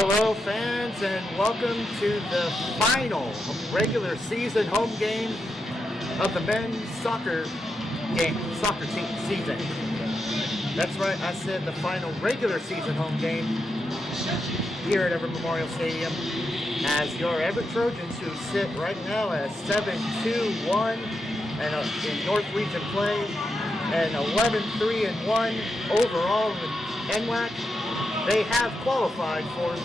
Hello fans, and welcome to the final regular season home game of the men's soccer team season. That's right, I said the final regular season home game here at Everett Memorial Stadium, as your Everett Trojans, who sit right now at 7-2-1 and in North Region play, and 11-3-1 overall in NWAC. They have qualified for the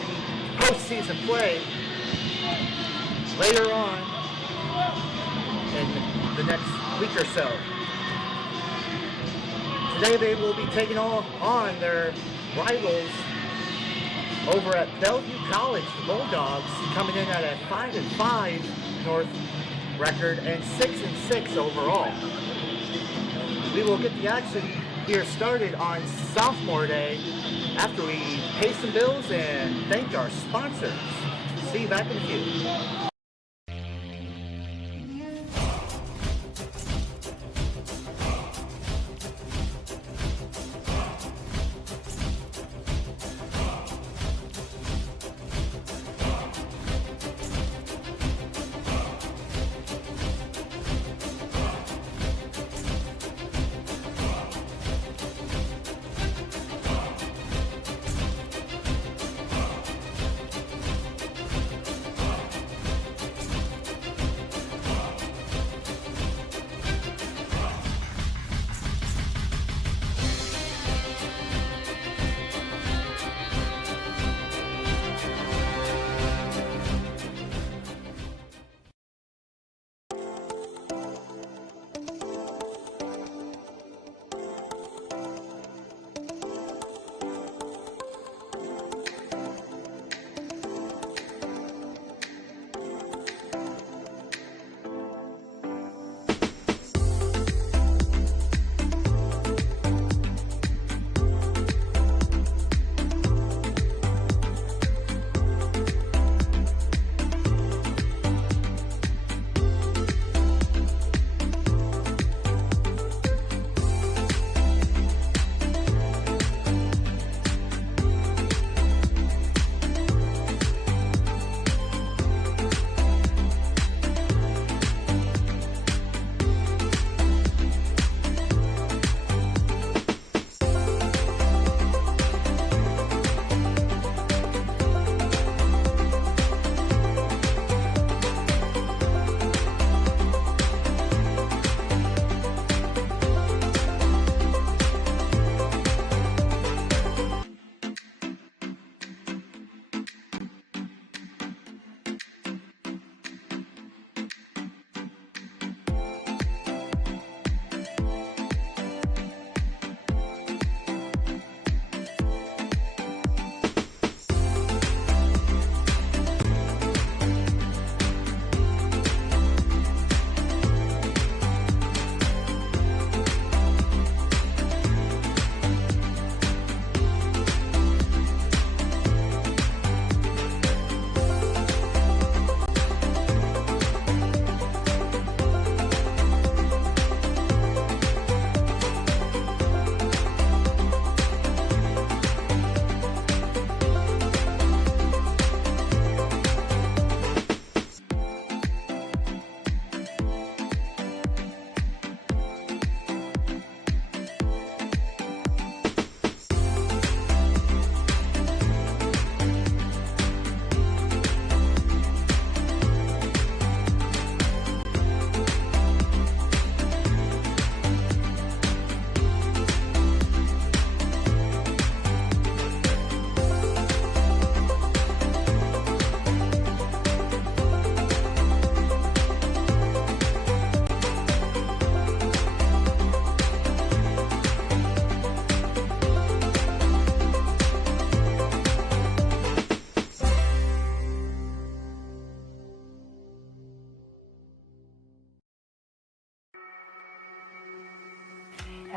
postseason play later on in the next week or so. Today they will be taking on their rivals over at Bellevue College, the Bulldogs, coming in at a 5-5 North record and 6-6 overall. We will get the action here started on Sophomore Day after we pay some bills and thank our sponsors. See you back in a few.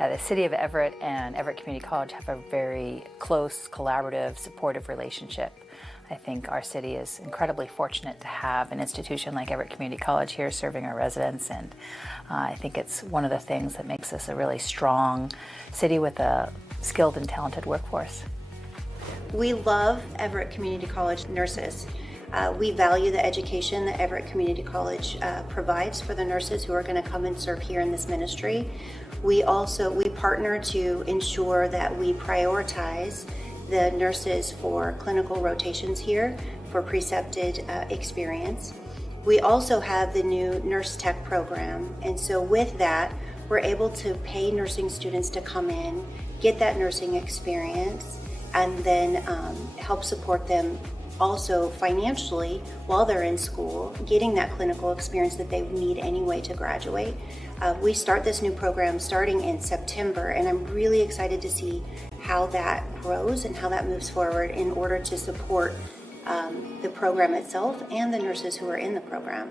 The City of Everett and Everett Community College have a very close, collaborative, supportive relationship. I think our city is incredibly fortunate to have an institution like Everett Community College here serving our residents, and I think it's one of the things that makes us a really strong city with a skilled and talented workforce. We love Everett Community College nurses. We value the education that Everett Community College provides for the nurses who are going to come and serve here in this ministry. We partner to ensure that we prioritize the nurses for clinical rotations here for precepted experience. We also have the new nurse tech program, and so with that, we're able to pay nursing students to come in, get that nursing experience, and then help support them also financially while they're in school, getting that clinical experience that they need anyway to graduate. We start this new program starting in September, and I'm really excited to see how that grows and how that moves forward in order to support the program itself and the nurses who are in the program.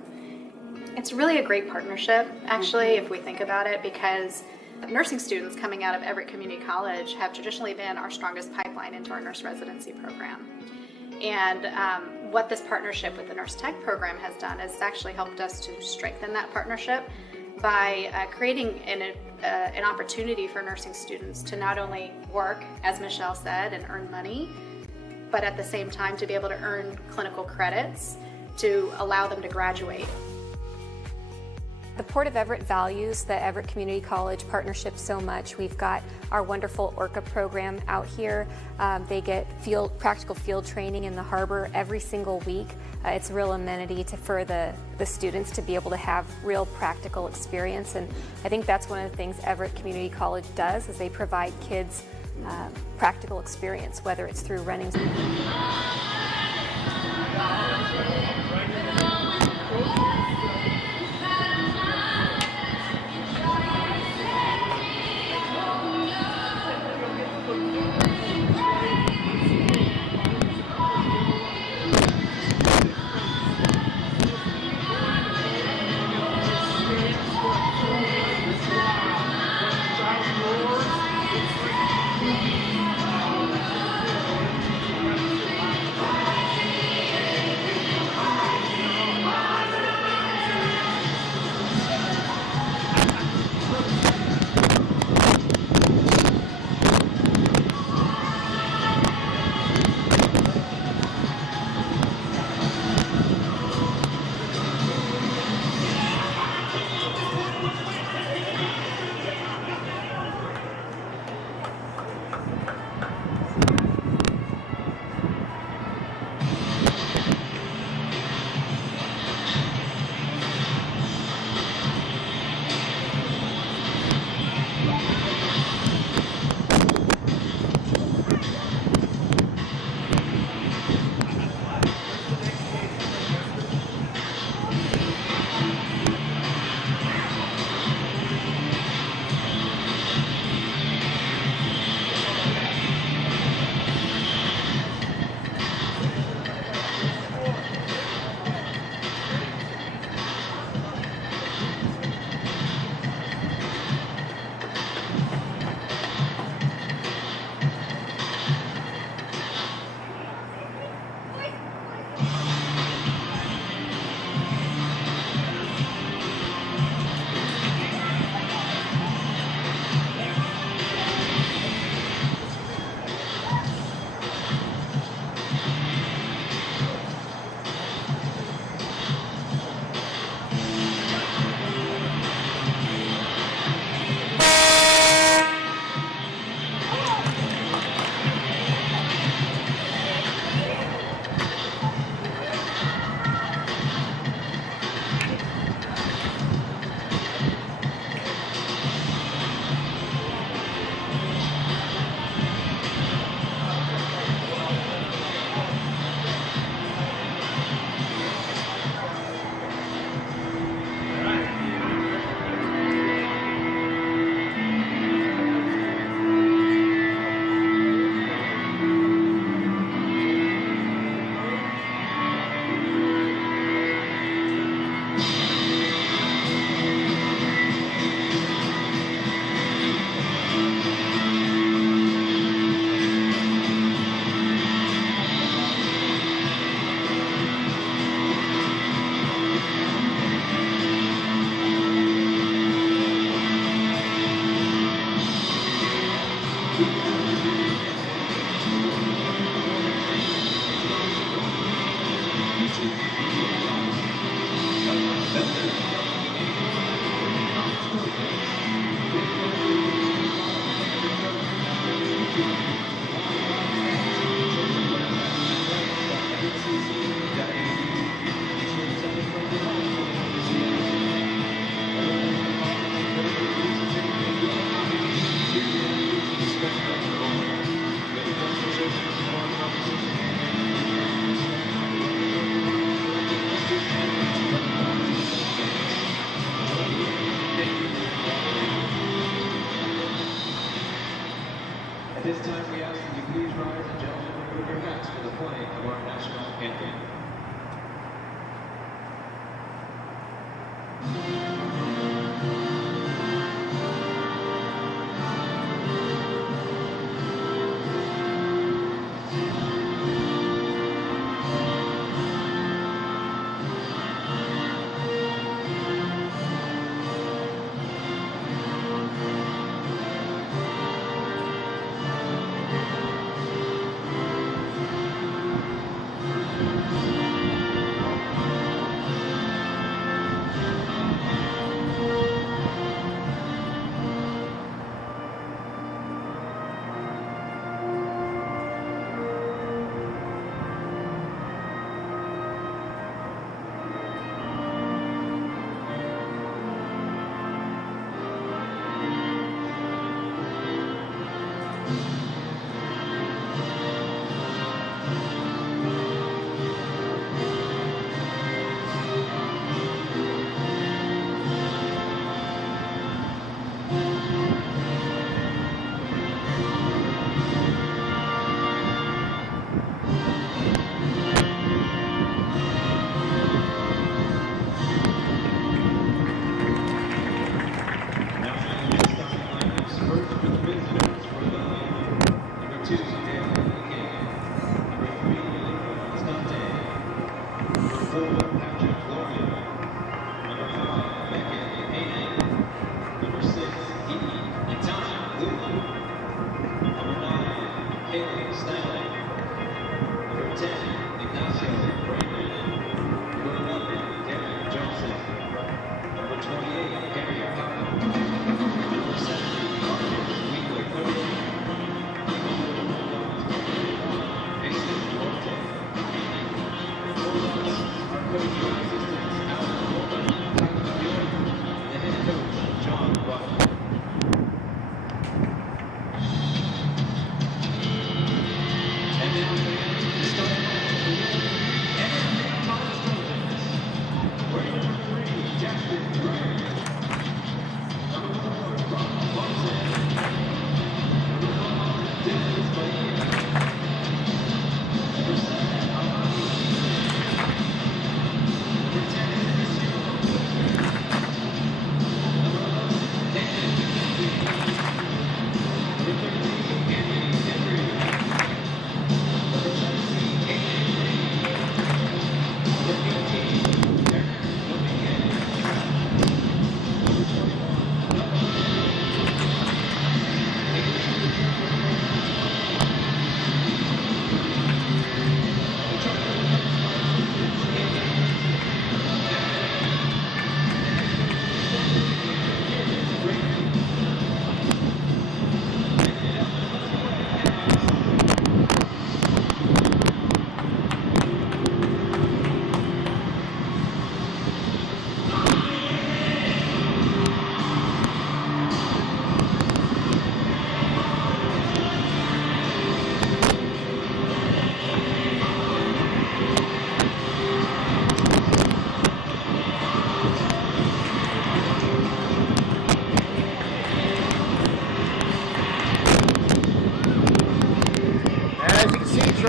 It's really a great partnership, actually, if we think about it, because nursing students coming out of Everett Community College have traditionally been our strongest pipeline into our nurse residency program. And what this partnership with the Nurse Tech program has done is actually helped us to strengthen that partnership by creating an opportunity for nursing students to not only work, as Michelle said, and earn money, but at the same time to be able to earn clinical credits to allow them to graduate. The Port of Everett values the Everett Community College partnership so much. We've got our wonderful ORCA program out here. They get practical field training in the harbor every single week. It's a real amenity for the students to be able to have real practical experience, and I think that's one of the things Everett Community College does, is they provide kids practical experience, whether it's through running.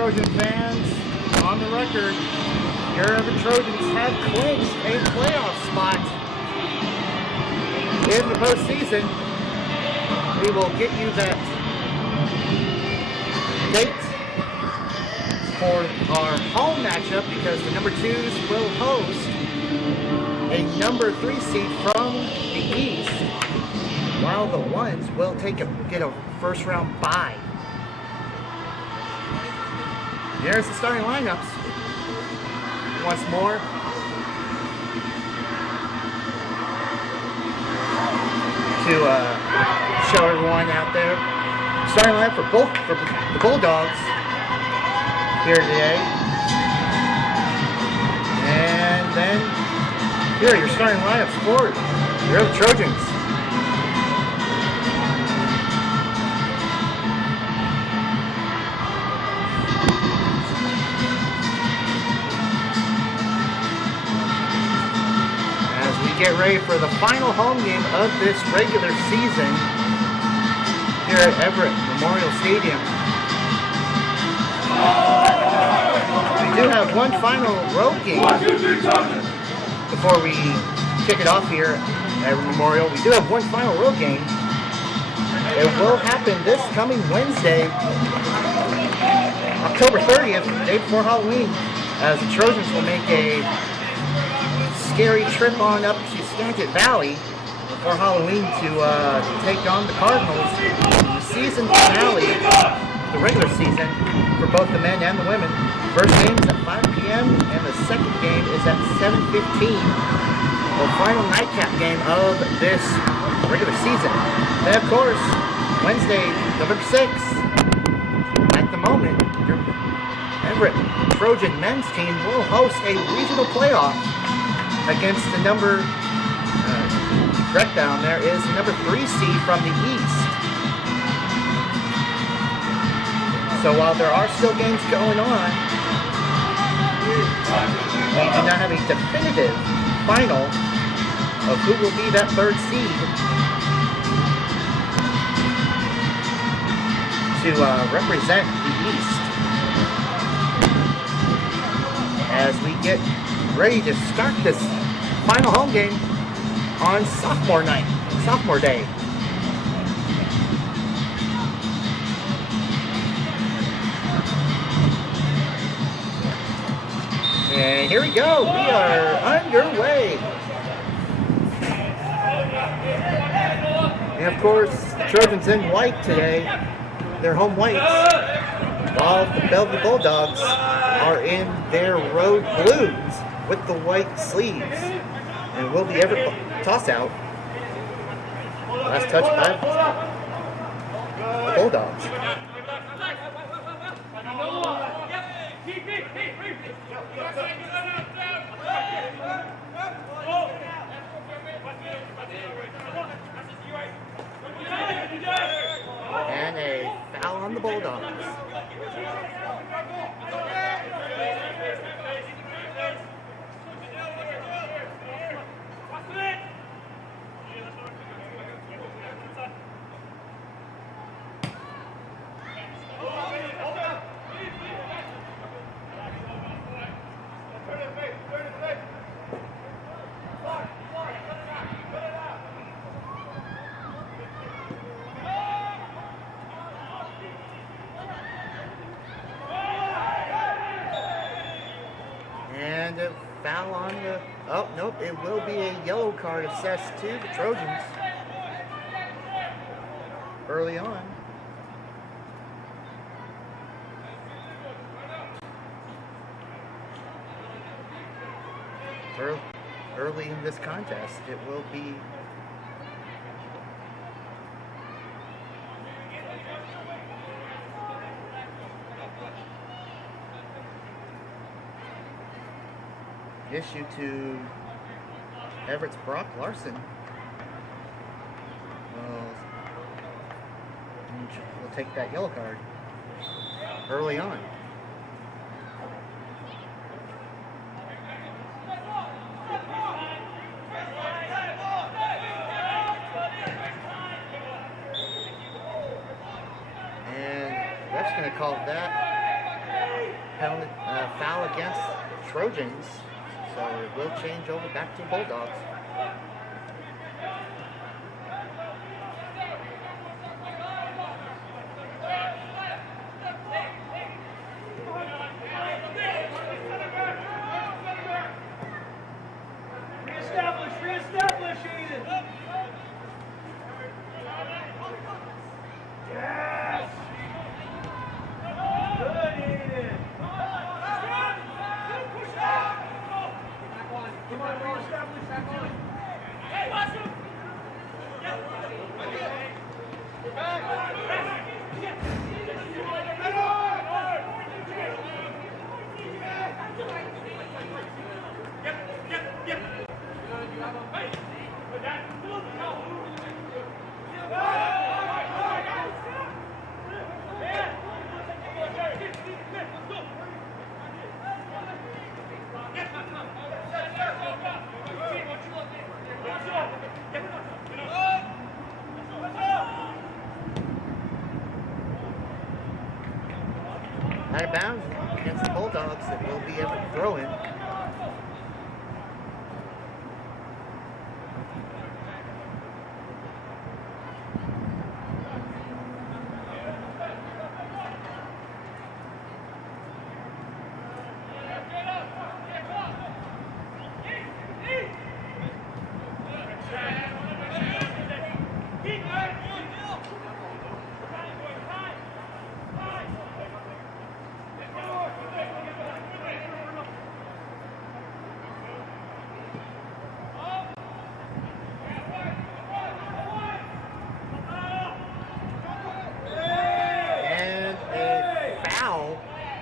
Trojan fans, on the record, your Everett Trojans have clinched a playoff spot in the postseason. We will get you that date for our home matchup because the number 2s will host a number 3 seed from the East, while the 1s will get a first round bye. Here's the starting lineups. Once more. To show everyone out there. Starting lineup for the Bulldogs here today. And then here are your starting lineups for your Everett Trojans. Get ready for the final home game of this regular season here at Everett Memorial Stadium. We do have one final road game before we kick it off here at Memorial. We do have one final road game. It will happen this coming Wednesday, October 30th, the day before Halloween, as the Trojans will make a scary trip on up to Skagit Valley for Halloween to take on the Cardinals in the season finale, the regular season, for both the men and the women. First game is at 5 p.m. and the second game is at 7:15. The final nightcap game of this regular season. Then, of course, Wednesday, November 6th, at the moment, your Everett Trojan men's team will host a regional playoff against the number, correct down there, is the number 3 seed from the East. So while there are still games going on, we do not have a definitive final of who will be that 3rd seed to represent the East. As we get ready to start this final home game on sophomore day. And here we go. We are underway. And of course, the Trojans in white today. Their home whites. While the Bellevue Bulldogs are in their road blues with the white sleeves. And will be Everett toss out. Last touch by the Bulldogs. And a foul on the Bulldogs. And a foul on the... Oh, nope. It will be a yellow card assessed to the Trojans early on. Early in this contest, it will be... issue to Everett's Brock Larson. We'll take that yellow card early on. And ref's going to call that foul against Trojans, so it will change over back to Bulldogs. Reestablish, Eden. Yes. Good, Eden. Push out. Come on, reestablish that one. Hey, Watson. Out of bounds against the Bulldogs, it will be Everett throw-in.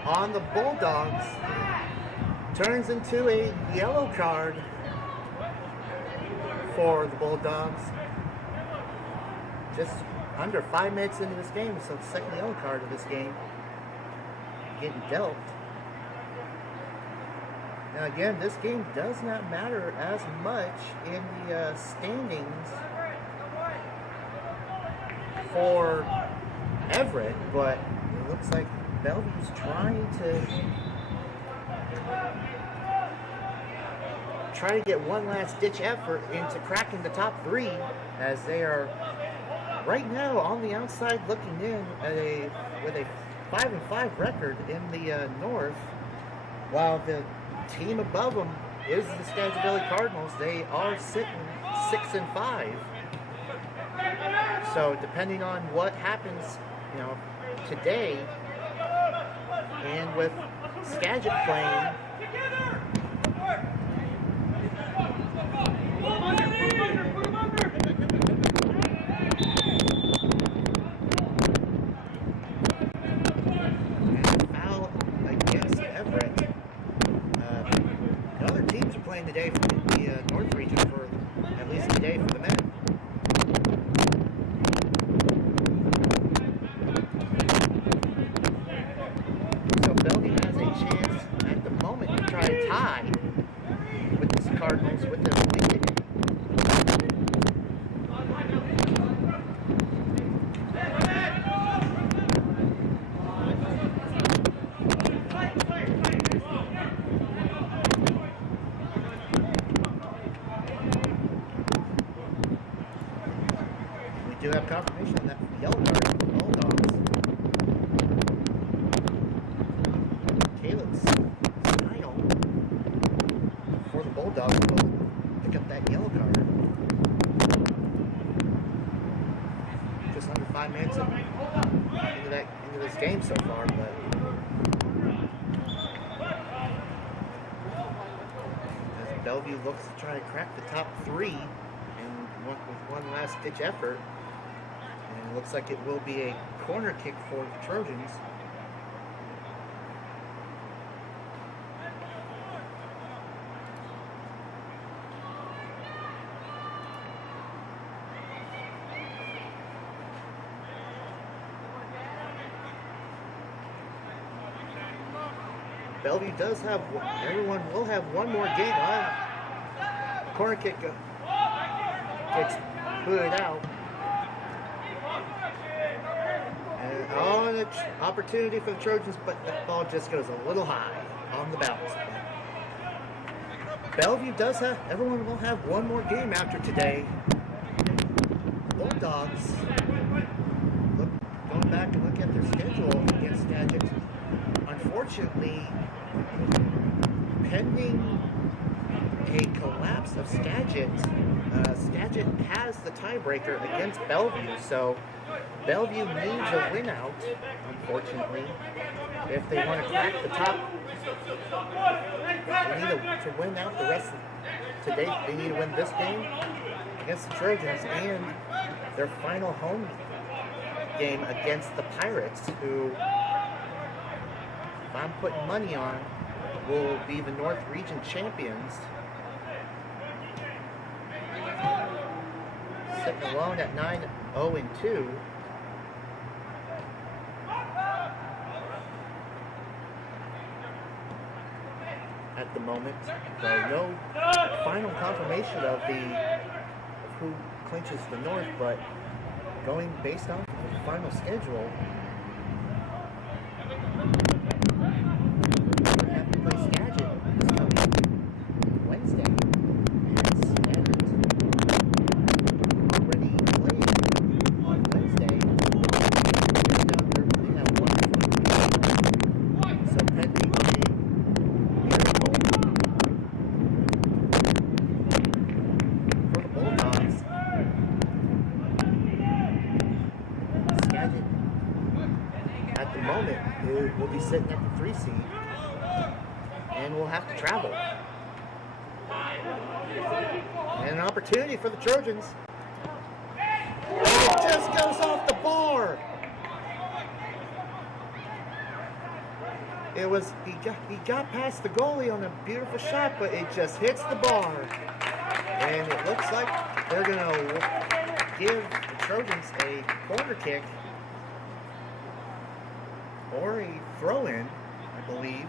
On the Bulldogs turns into a yellow card for the Bulldogs. Just under 5 minutes into this game, so the second yellow card of this game getting dealt. Now again, this game does not matter as much in the standings for Everett, but it looks like Bellevue's trying to get one last ditch effort into cracking the top 3, as they are right now on the outside looking in with a 5-5 record in the North, while the team above them is the Skagit Cardinals. They are sitting 6-5. So depending on what happens, today, and with Skagit playing foul against Everett. The other teams are playing today for the North region, for at least today for the men. Bellevue has a chance at the moment to try to tie with the Cardinals with them leading. We do have confirmation that yellow card for the Bulldogs. For the Bulldogs will pick up that yellow card. Just under 5 minutes into this game so far, but as Bellevue looks to try to crack the top 3 and with one last ditch effort, and it looks like it will be a corner kick for the Trojans. Bellevue does have, everyone will have one more game on. Corner kick gets booted out. Oh, an opportunity for the Trojans, but that ball just goes a little high on the bounce. Bellevue does have, everyone will have one more game after today. Bulldogs, going back and look at their schedule against Skagit. Unfortunately, pending a collapse of Skagit, Skagit has the tiebreaker against Bellevue, so Bellevue needs a win out, unfortunately, if they want to crack the top. They need to win out the rest of today. They need to win this game against the Trojans and their final home game against the Pirates, who, if I'm putting money on, will be the North Region champions. Sitting alone at 9-0-2. At the moment, so no final confirmation of who clinches the North, but going based off of the final schedule, we have to play Skagit this coming Wednesday, and already played on Wednesday. They have one game, so pending a miracle for the Bulldogs. Skagit, at the moment, will be sitting at the 3 seed, and will have to travel. And an opportunity for the Trojans. It just goes off the bar. It was he got past the goalie on a beautiful shot, but it just hits the bar. And it looks like they're gonna give the Trojans a corner kick or a throw-in, I believe.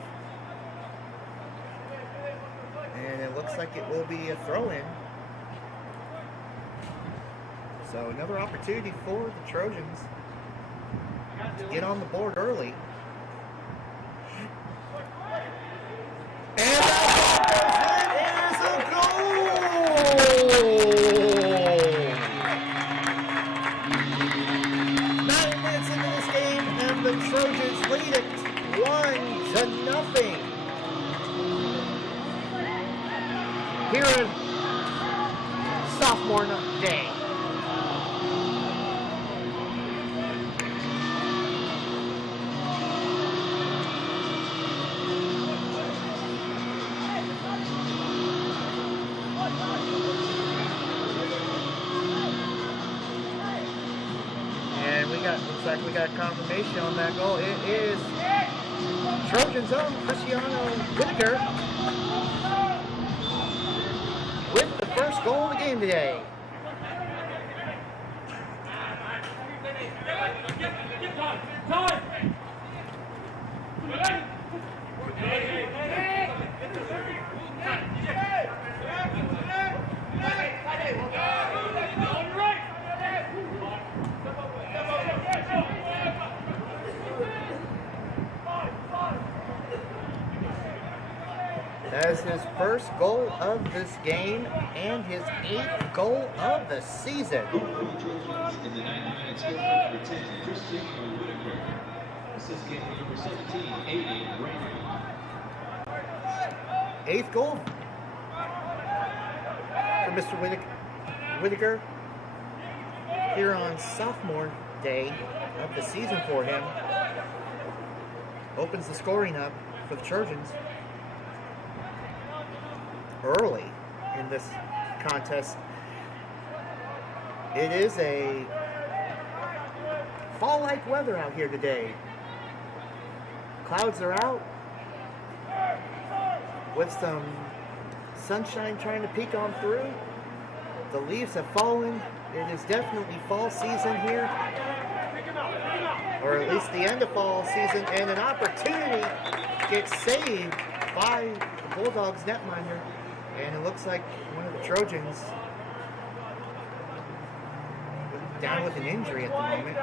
And it looks like it will be a throw-in. So another opportunity for the Trojans to get on the board early. And that is a goal! 9 minutes into this game, and the Trojans lead it 1-0. Here in sophomore day. And looks like we got confirmation on that goal. It is Trojans' own Cristiano Whitaker with the first goal of the game today. That is his first goal of this game and his 8th goal of the season. Eighth goal for Mr. Whitaker here on sophomore day of the season for him. Opens the scoring up for the Trojans early in this contest. It is a fall-like weather out here today. Clouds are out with some sunshine trying to peek on through. The leaves have fallen. It is definitely fall season here, or at least the end of fall season, and an opportunity gets saved by the Bulldogs netminder. And it looks like one of the Trojans down with an injury at the moment.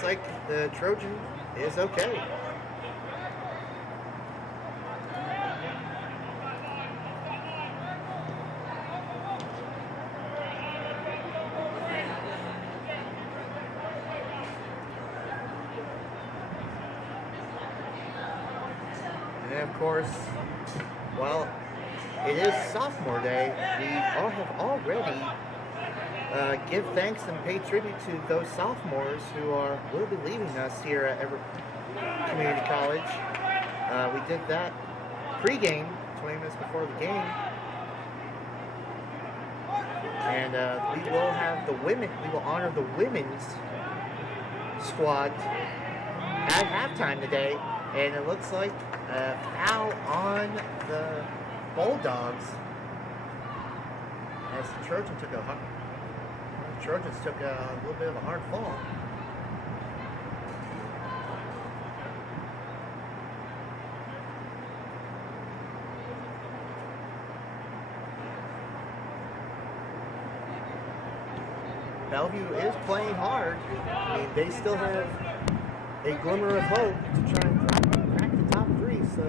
looks like the Trojan is okay. And of course, well, it is sophomore day. We all have already give thanks and pay tribute to those sophomores who will be leaving us here at Everett Community College. We did that pregame, 20 minutes before the game. And we will have the women, we will honor the women's squad at halftime today. And it looks like a foul on the Bulldogs as the Trojans took a little bit of a hard fall. Bellevue is playing hard. I mean, they still have a glimmer of hope to try and crack the top three, so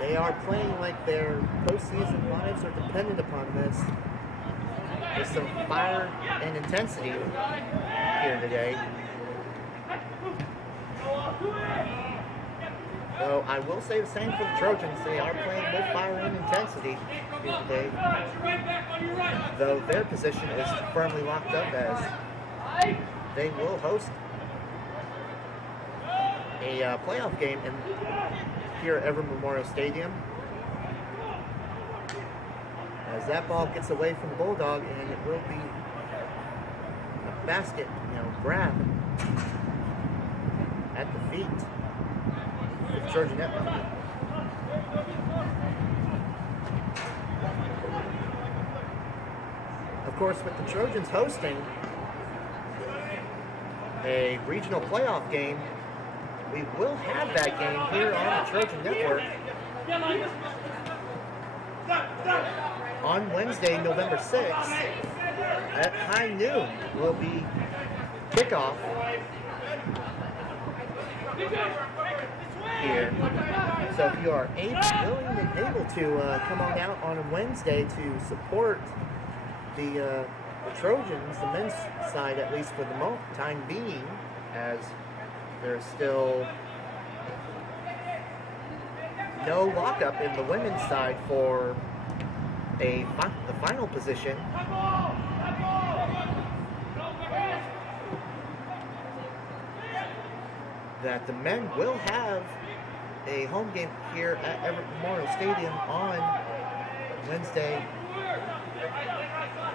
they are playing like their postseason lives are dependent upon this. There's some fire and intensity here today. So I will say the same for the Trojans. They are playing with fire and intensity here today. Though their position is firmly locked up as they will host a playoff game here at Everett Memorial Stadium. As that ball gets away from the Bulldog, and it will be a basket, grab at the feet of the Trojan network. Of course, with the Trojans hosting a regional playoff game, we will have that game here on the Trojan Network on Wednesday, November 6th at high noon will be kickoff here. So if you are willing and able to come on out on a Wednesday to support the Trojans, the men's side at least for the time being, as there's still no lockup in the women's side for the final position. That the men will have a home game here at Everett Memorial Stadium on Wednesday,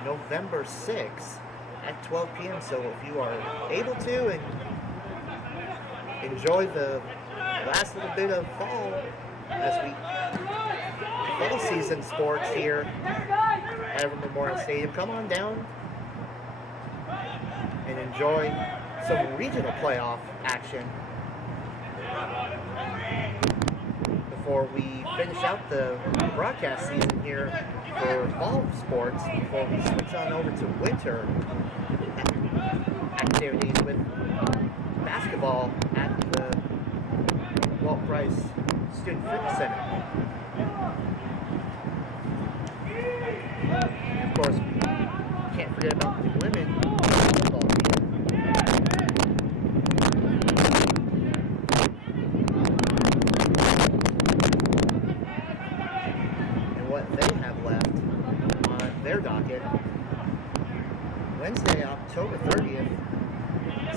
November 6th at 12 p.m. So if you are able to and enjoy the last little bit of fall fall season sports here at Everett Memorial Stadium, come on down and enjoy some regional playoff action before we finish out the broadcast season here for fall sports, before we switch on over to winter activities with basketball at the Walt Price Student Fitness Center. And of course, can't forget about the women football team. They have left on their docket. Wednesday, October 30th,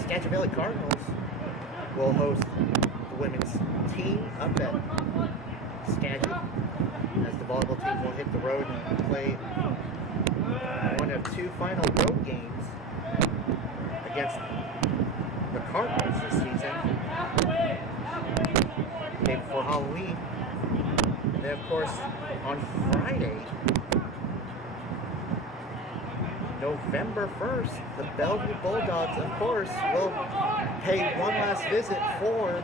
Skagit Valley Cardinals will host the women's team up at Skagit, as the volleyball team will hit the road and play one of two final road games against the Cardinals this season, day before Halloween. And then, of course, on Friday, November 1st, the Bellevue Bulldogs, of course, will pay one last visit for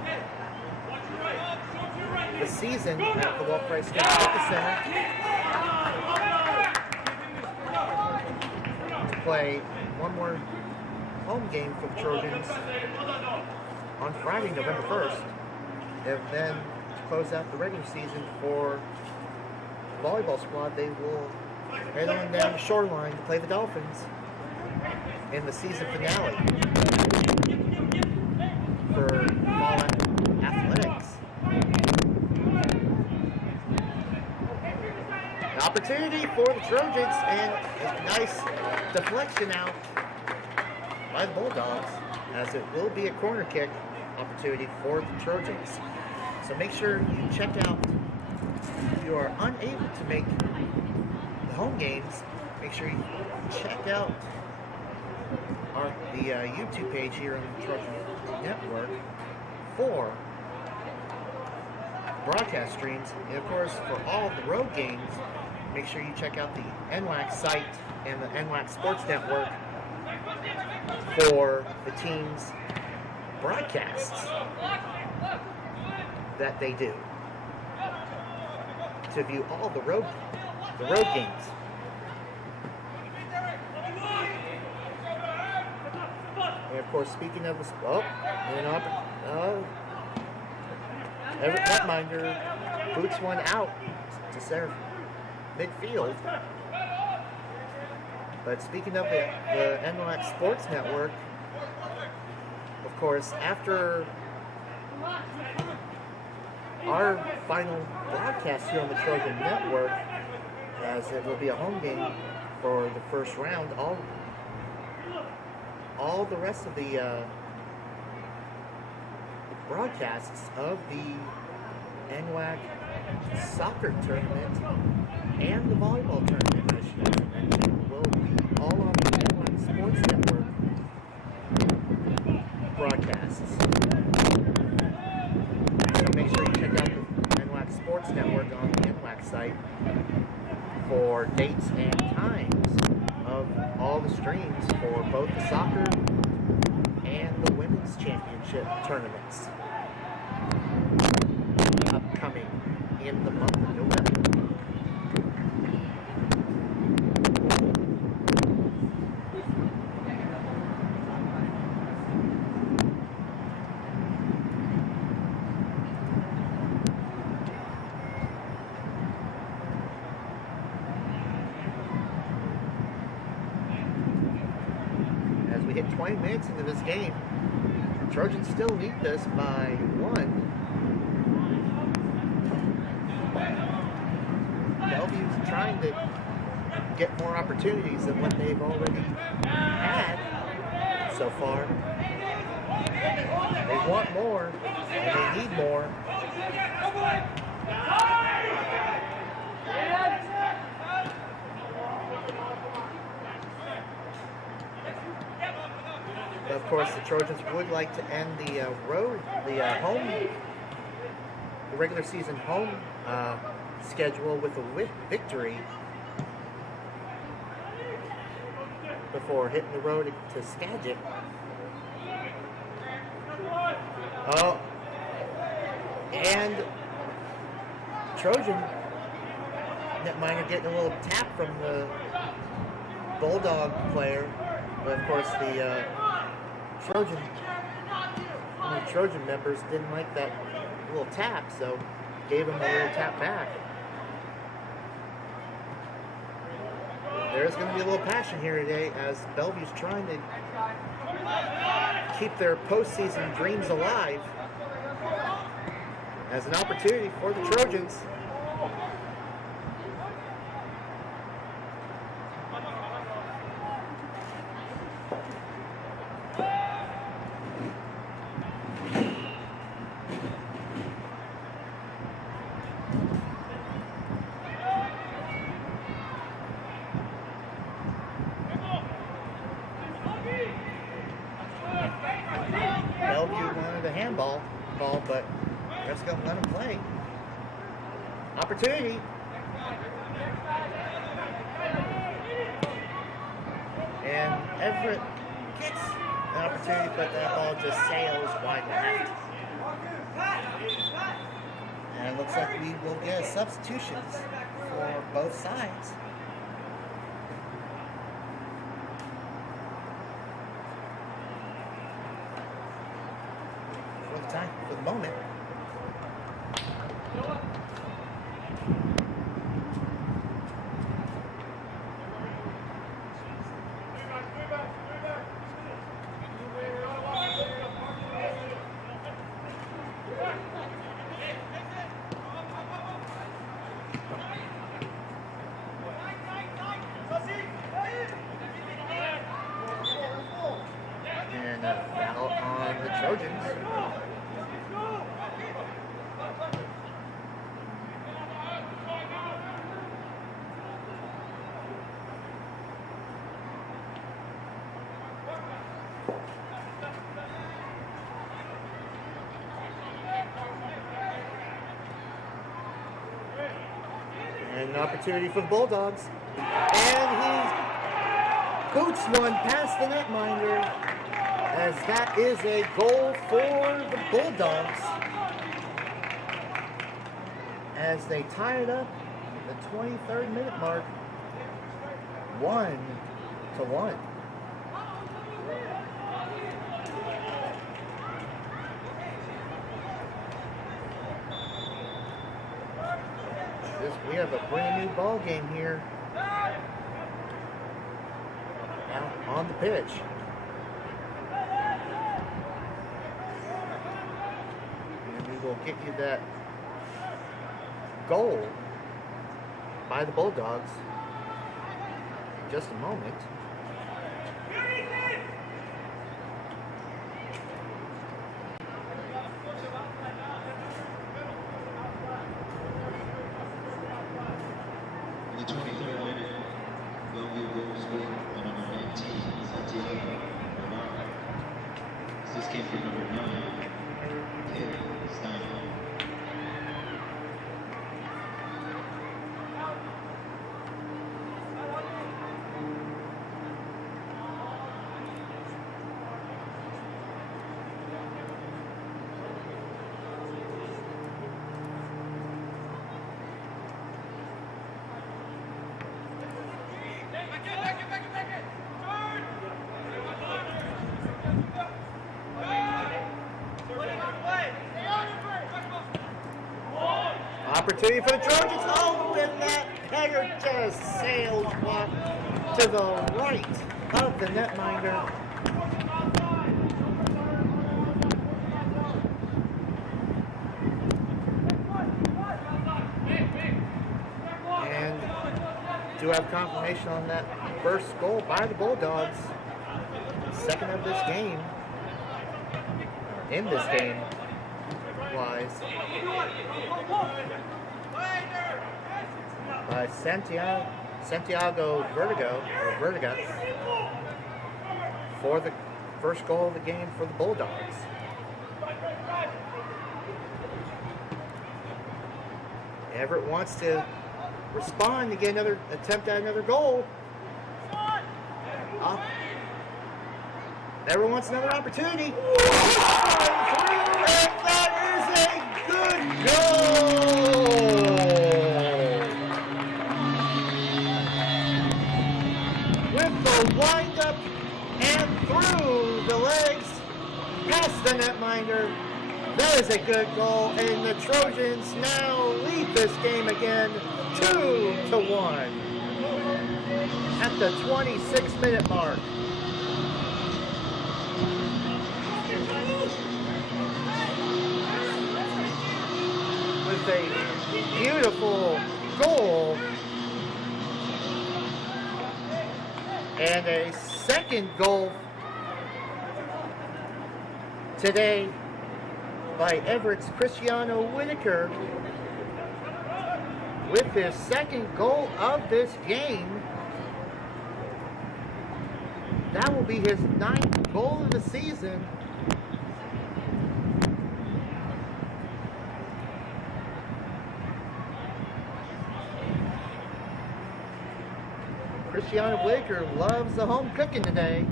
the season at the Walt Price Student Fitness Center to play one more home game for the Trojans on Friday, November 1st. And then to close out the regular season for the volleyball squad, they will head on down the shoreline to play the Dolphins in the season finale for fall athletics. An opportunity for the Trojans, and a nice deflection out by the Bulldogs, as it will be a corner kick opportunity for the Trojans. So make sure you check out, if you are unable to make the home games, make sure you check out the YouTube page here on the Trojan Network for broadcast streams. And of course, for all the road games, make sure you check out the NWAC site and the NWAC Sports Network for the team's broadcasts that they do to view all the road games. And of course, speaking of the Everett Netminder boots one out to center midfield. But speaking of the NWAC Sports Network, of course, after our final broadcast here on the Trojan Network, as it will be a home game for the first round, all the rest of the broadcasts of the NWAC soccer tournament and the volleyball tournament, I should mention, will be all on the NWAC Sports Network broadcasts. So make sure you check out the NWAC Sports Network on the NWAC site for dates and times of all the streams for both the soccer and the women's championship tournaments upcoming in the month of November. As we hit 20 minutes into this game, Trojans still lead this by 1. Bellevue's trying to get more opportunities than what they've already had so far. They want more, and they need more. But of course, the Trojans would like to end the regular season home schedule with a victory before hitting the road to Skagit. Oh, and Trojan netminder getting a little tap from the Bulldog player, but of course the Trojan members didn't like that little tap, so gave him a little tap back. There's going to be a little passion here today as Bellevue's trying to keep their postseason dreams alive as an opportunity for the Trojans. But ref's going to let him play. Opportunity. And Everett gets an opportunity, but that ball just sails wide left. And it looks like we will get substitutions for both sides. time for the moment. And a foul on the Trojans. And an opportunity for the Bulldogs. And he boots one past the netminder, as that is a goal for the Bulldogs, as they tie it up at the 23rd minute mark, 1-1. We have a brand new ball game here out on the pitch. And we will get you that goal by the Bulldogs in just a moment. In the 23rd minute, Bellevue goal scored by number 19, Santiago. This came from number 9, Kid Steiner. Opportunity for the Trojans. Oh, and that header just sails off to the right of the netminder. And do have confirmation on that first goal by the Bulldogs. Second of this game. In this game. Wise. By Santiago Vertiga for the first goal of the game for the Bulldogs. Everett wants to respond to get another attempt at another goal. Everett wants another opportunity. And that is a good goal. With the wind-up and through the legs, past the netminder. That is a good goal, and the Trojans now lead this game again 2-1 at the 26-minute mark. With a beautiful goal and a second goal today by Everett's Cristiano Whitaker with his second goal of this game. That will be his 9th goal of the season. Cristiano Whitaker loves the home cooking today,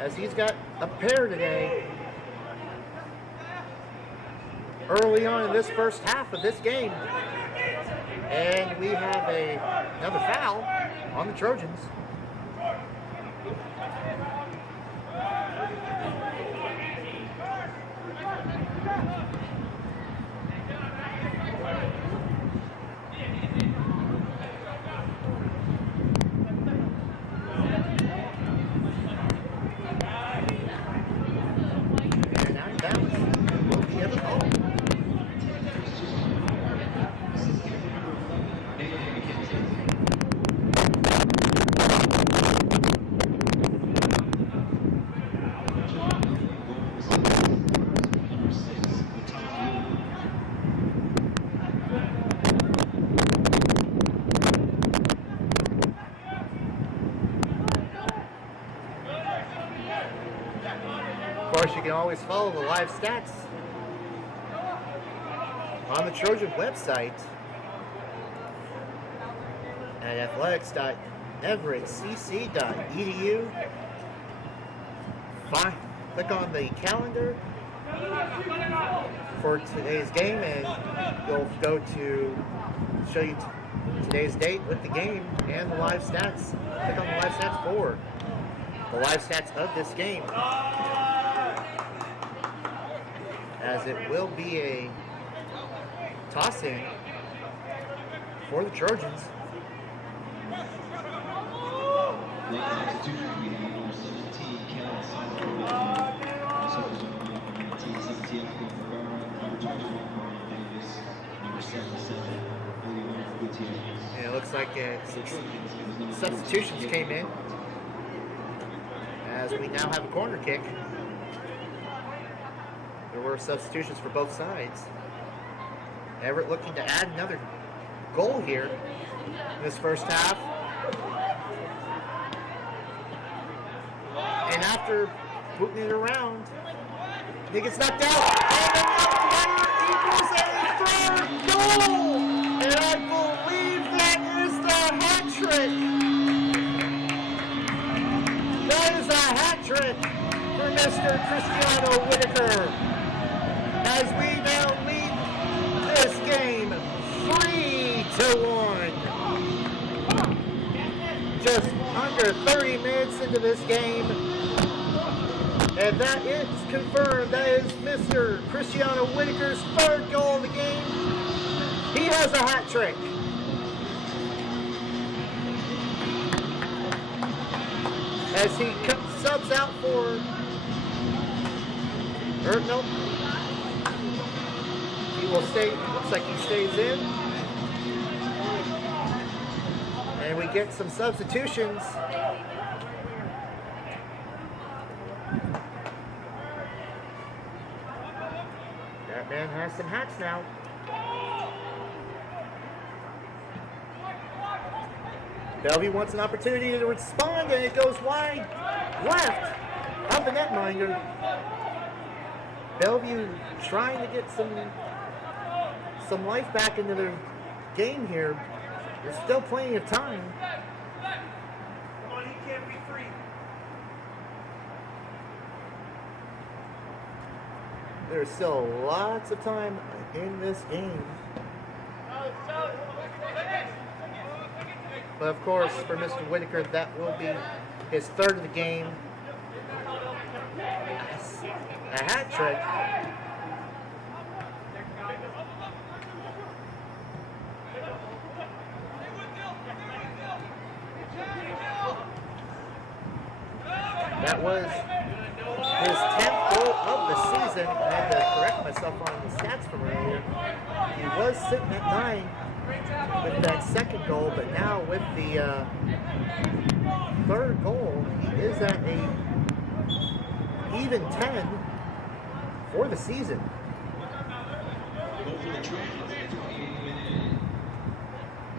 as he's got a pair today early on in this first half of this game. And we have another foul on the Trojans. And out of bounds will be Everett home. Of course, you can always follow the live stats on the Trojan website at athletics.everettcc.edu. Click on the calendar for today's game and you'll go to show you today's date with the game and the live stats. Click on the live stats for the live stats of this game, as it will be a toss-in for the Trojans. Late substitution meeting, number 17, Kellen Simon. Also reserved number 19, 17, Vergara, number 21, Brian Davis, number 77, William Gutierrez. And it looks like substitutions came in, as we now have a corner kick. There were substitutions for both sides. Everett looking to add another goal here in this first half. And after booting it around, he gets knocked out. And another equals a third goal. And I believe that is the hat trick. That is a hat trick for Mr. Cristiano Whitaker, as we now lead this game 3-1. Just under 30 minutes into this game, and that is confirmed. That is Mr. Cristiano Whitaker's third goal of the game. He has a hat trick. As he subs out for, nope. He will stay, looks like he stays in. And we get some substitutions. That man has some hats now. Bellevue wants an opportunity to respond, and it goes wide left of the netminder. Bellevue trying to get some life back into their game here. There's still plenty of time. Come on, he can't be free. There's still lots of time in this game. But of course, for Mr. Whitaker, that will be his third of the game. A hat trick. That was his 10th goal of the season. I had to correct myself on the stats from earlier. He was sitting at 9 with that second goal, but now with the third goal, he is at a even 10 for the season. Goal for the Trojans, the 28th minute.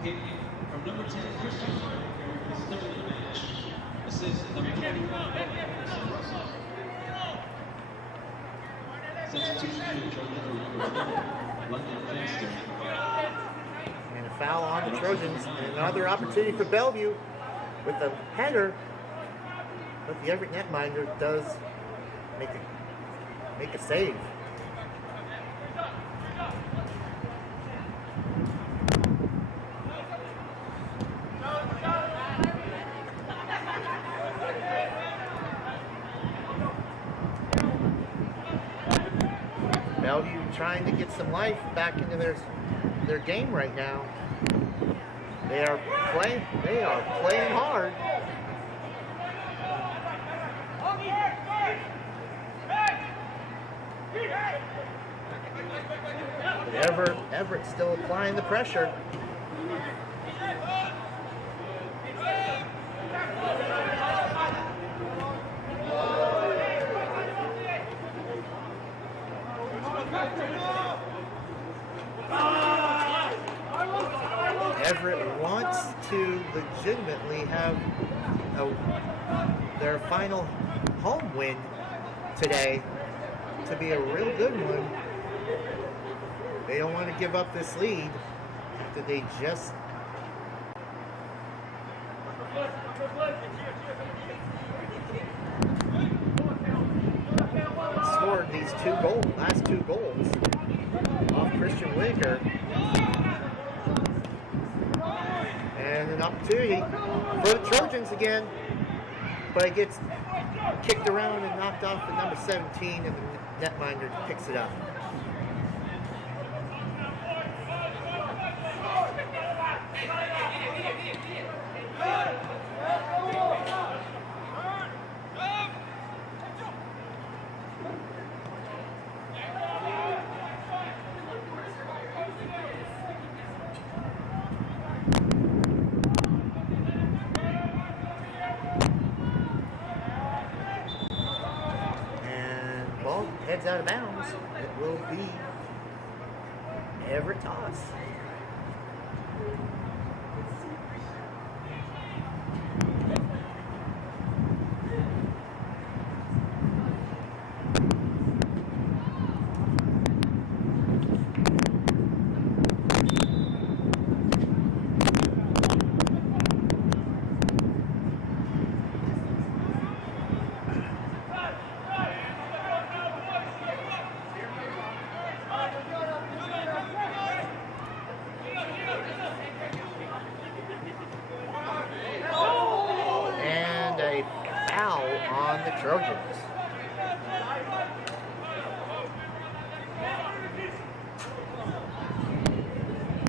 Hit from number 10, Christian Whitaker, his third of the match. Assist number 21, Russell. Substitution for the Trojans, London Finster. And a foul on the Trojans, and another opportunity for Bellevue with a header, but the Everett netminder does make a save. Bellevue trying to get some life back into their game right now. They are playing hard. But Everett still applying the pressure. Everett wants to legitimately have their final home win today to be a real good one. They don't want to give up this lead after they just scored these last two goals off Christian Winker. And an opportunity for the Trojans again, but it gets kicked around and knocked off the number 17, and the netminder picks it up. Heads out of bounds. It will be Everett toss. On the Trojans.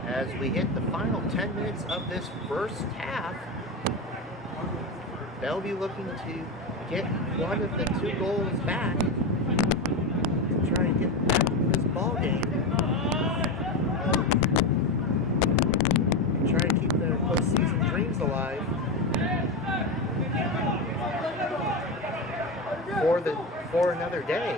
As we hit the final 10 minutes of this first half, Bellevue looking to get one of the two goals back to try and get back into this ball game. And try and keep their postseason dreams alive. For another day.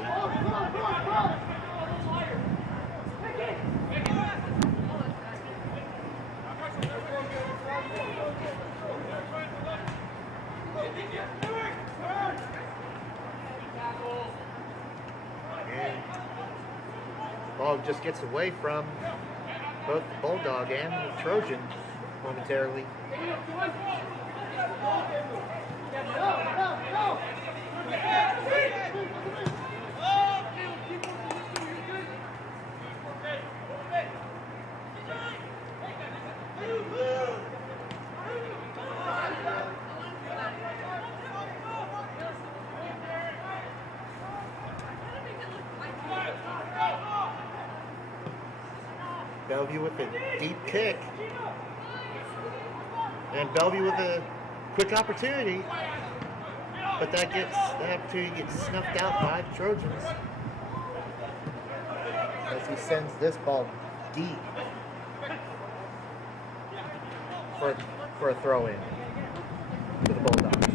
And ball just gets away from both the Bulldog and the Trojan momentarily. Bellevue with a deep kick. And Bellevue with a quick opportunity. But that opportunity gets snuffed out by the Trojans. As he sends this ball deep for a throw-in to the Bulldogs.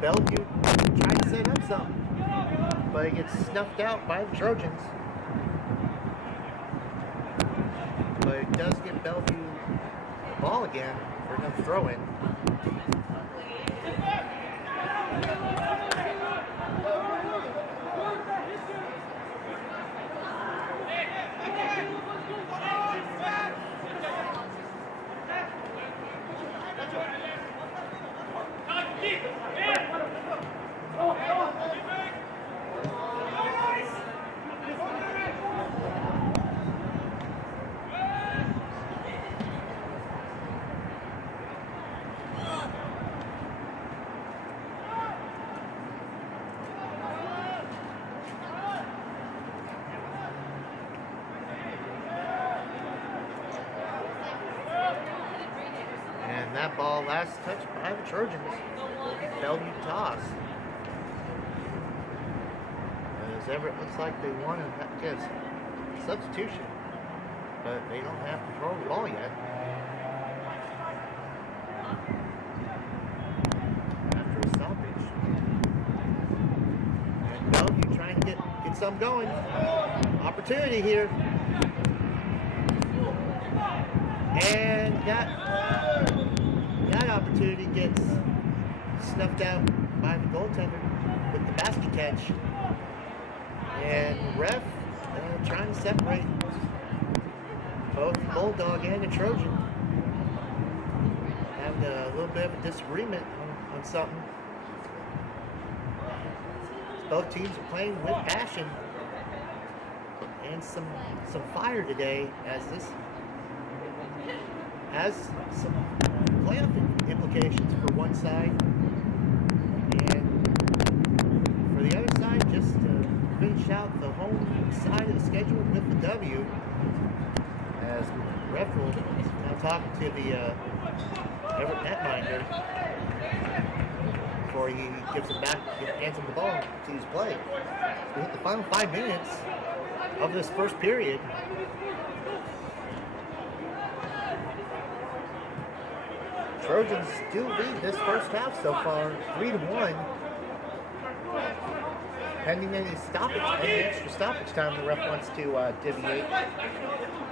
Bellevue tried to set up something, but it gets snuffed out by the Trojans. But it does give Bellevue the ball again for another throw in. And that ball last touched by the Trojans. Bellevue toss. As Everett looks like they want to get a substitution, but they don't have control of the ball yet. After a stoppage. And Bellevue trying to get some going. Opportunity here. And that opportunity gets snuffed out by the goaltender with the basket catch. And ref trying to separate both the Bulldog and the Trojan. Having a little bit of a disagreement on something. Both teams are playing with passion and some fire today, as this has some playoff implications for one side, and for the other side, just to finish out the home side of the schedule with the W, as ref will now talk to the Everett netminder before he gives him back, hands him the ball to his play. So we hit the final 5 minutes of this first period. Trojans still lead this first half so far, 3-1. Pending any extra stoppage time, the ref wants to deviate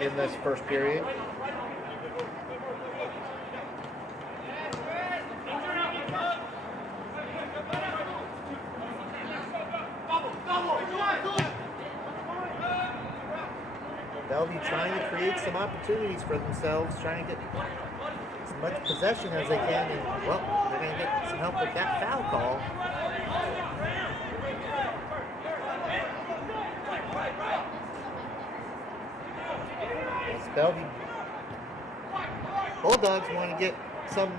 in this first period. Bellevue trying to create some opportunities for themselves, trying to get as much possession as they can, and well, they're going to get some help with that foul call. As Bellevue Bulldogs want to get some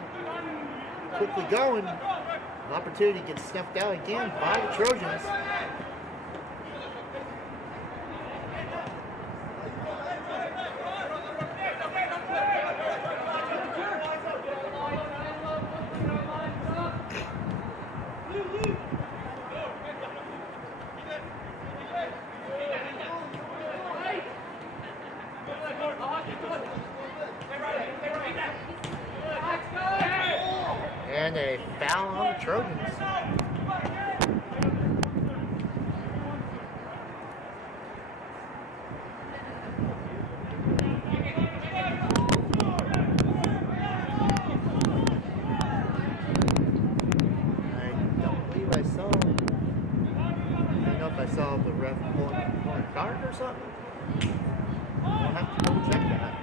quickly going. An opportunity gets snuffed out again by the Trojans. And a foul on the Trojans. I don't know if I saw the ref pulling a card or something. We'll have to double check that.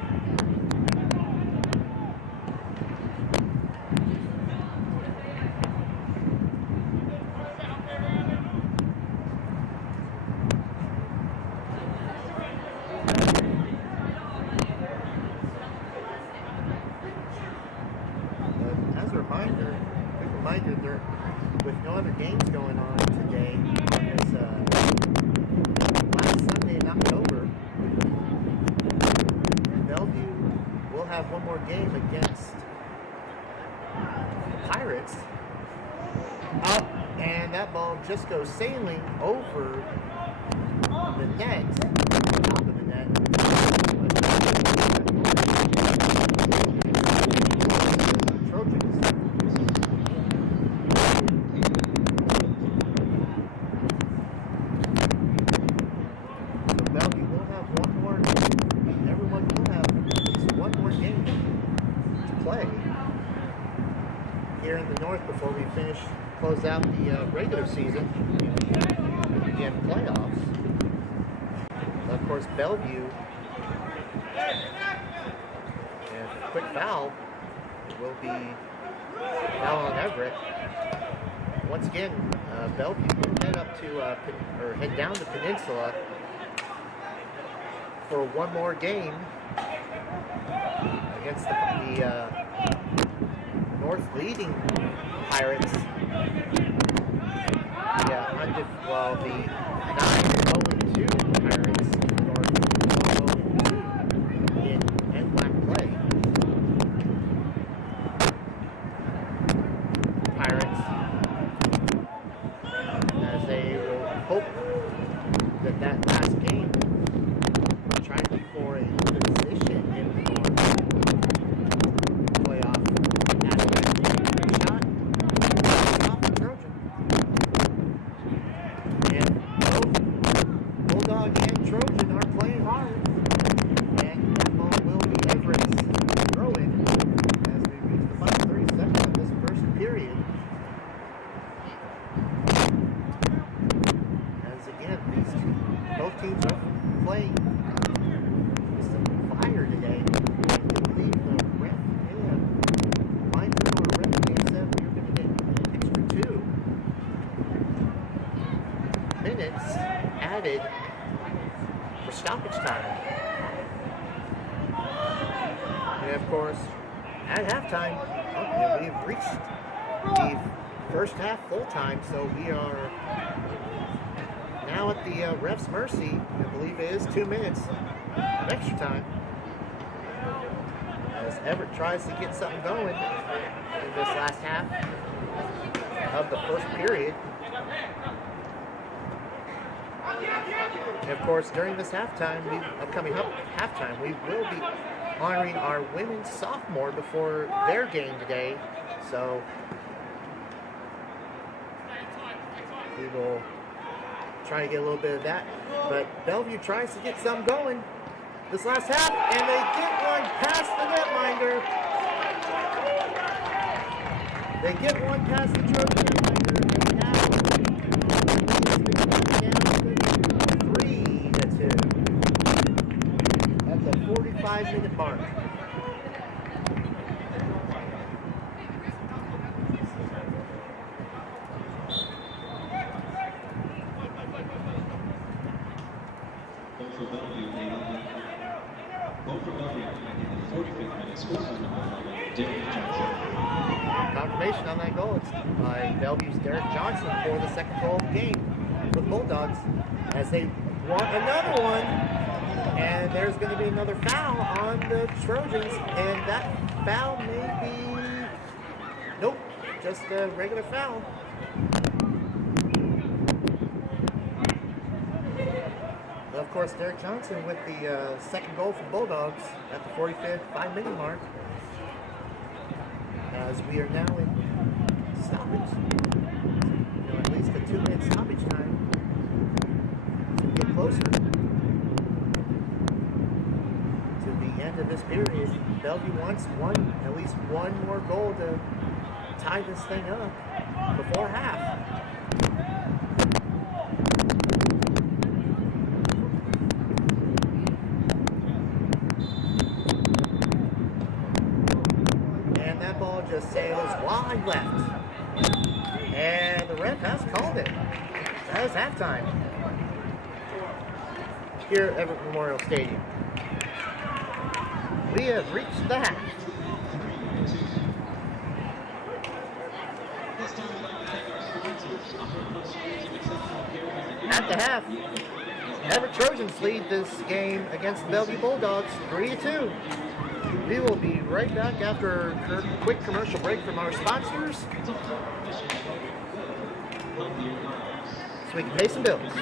As a reminder, quick reminder, with no other games going on today, it's last Sunday in October, Bellevue will have one more game against the Pirates. Up, and that ball just goes sailing over the net, top of the net. Trojans here in the north before we close out the regular season and begin playoffs. Of course, Bellevue, and a quick foul will be foul on Everett. Once again, Bellevue will head down to Peninsula for one more game against the North leading Pirates. The 9-0-2 Pirates, North 0-2 in NWAC play. Pirates, as they will hope that last game will try to be for a position in the North playoff aspect. Shot off the Trojan. And both Bulldog and Trojan are playing hard. And that ball will be Everett's throw-in as we reach the final 30 seconds of this first period. As again, both teams are playing with some fire today. I believe the ref mindful of ref and said we were going to get an extra 2 minutes added for stoppage time. And of course, at halftime, we've reached the first half full time, so we are now at the ref's mercy. I believe it is 2 minutes of extra time as Everett tries to get something going in this last half of the first period. And of course, during this upcoming halftime, we will be honoring our women's sophomore before their game today. So we will try to get a little bit of that. But Bellevue tries to get some going this last half, and they get one past the netminder. They get one past the Trojan netminder, and now it's down 3-2 at the 45-minute mark. Confirmation on that goal. It's by Bellevue's Derek Johnson for the second goal of the game for the Bulldogs as they want another one. And there's going to be another foul on the Trojans, and that foul may be, nope, just a regular foul. Of course, Derek Johnson with the second goal for the Bulldogs at the 45th 5-minute mark. As we are now in stoppage, at least a 2-minute stoppage time to get closer to the end of this period. Bellevue wants at least one more goal to tie this thing up before half. Just sails wide left, and the ref has called it. That is halftime here at Everett Memorial Stadium. We have reached the half. At the half, Everett Trojans lead this game against the Bellevue Bulldogs 3-2. We will be right back after a quick commercial break from our sponsors so we can pay some bills.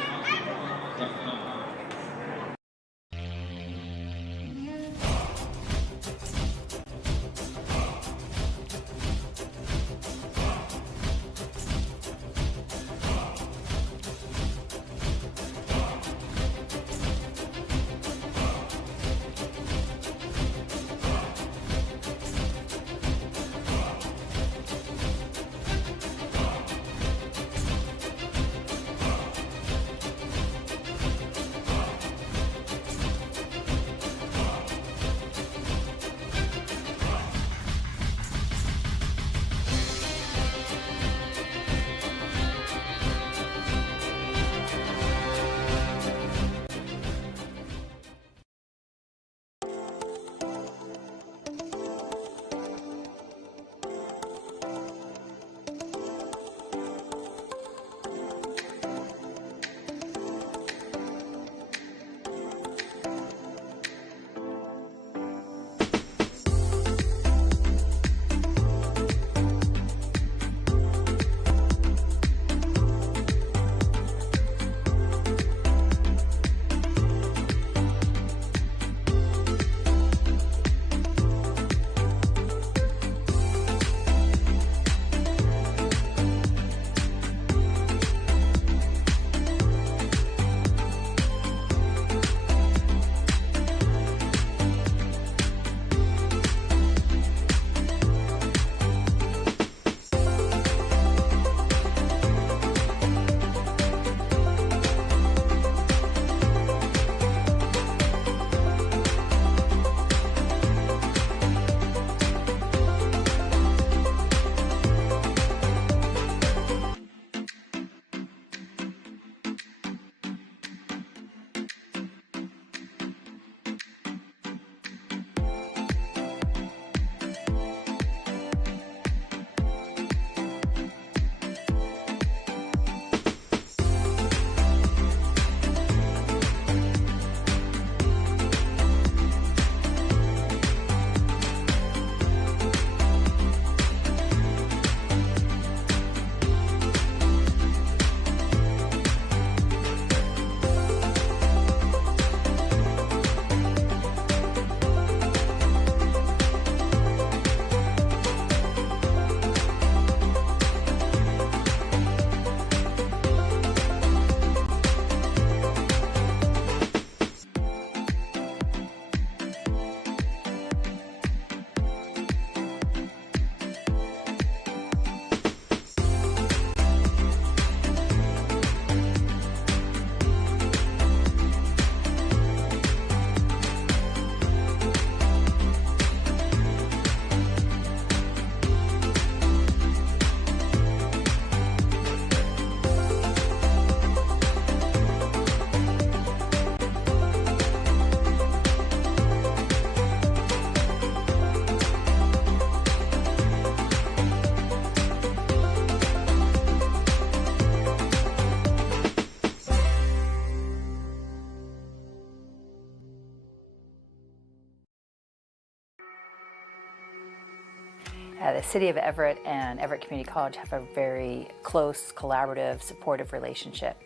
The City of Everett and Everett Community College have a very close, collaborative, supportive relationship.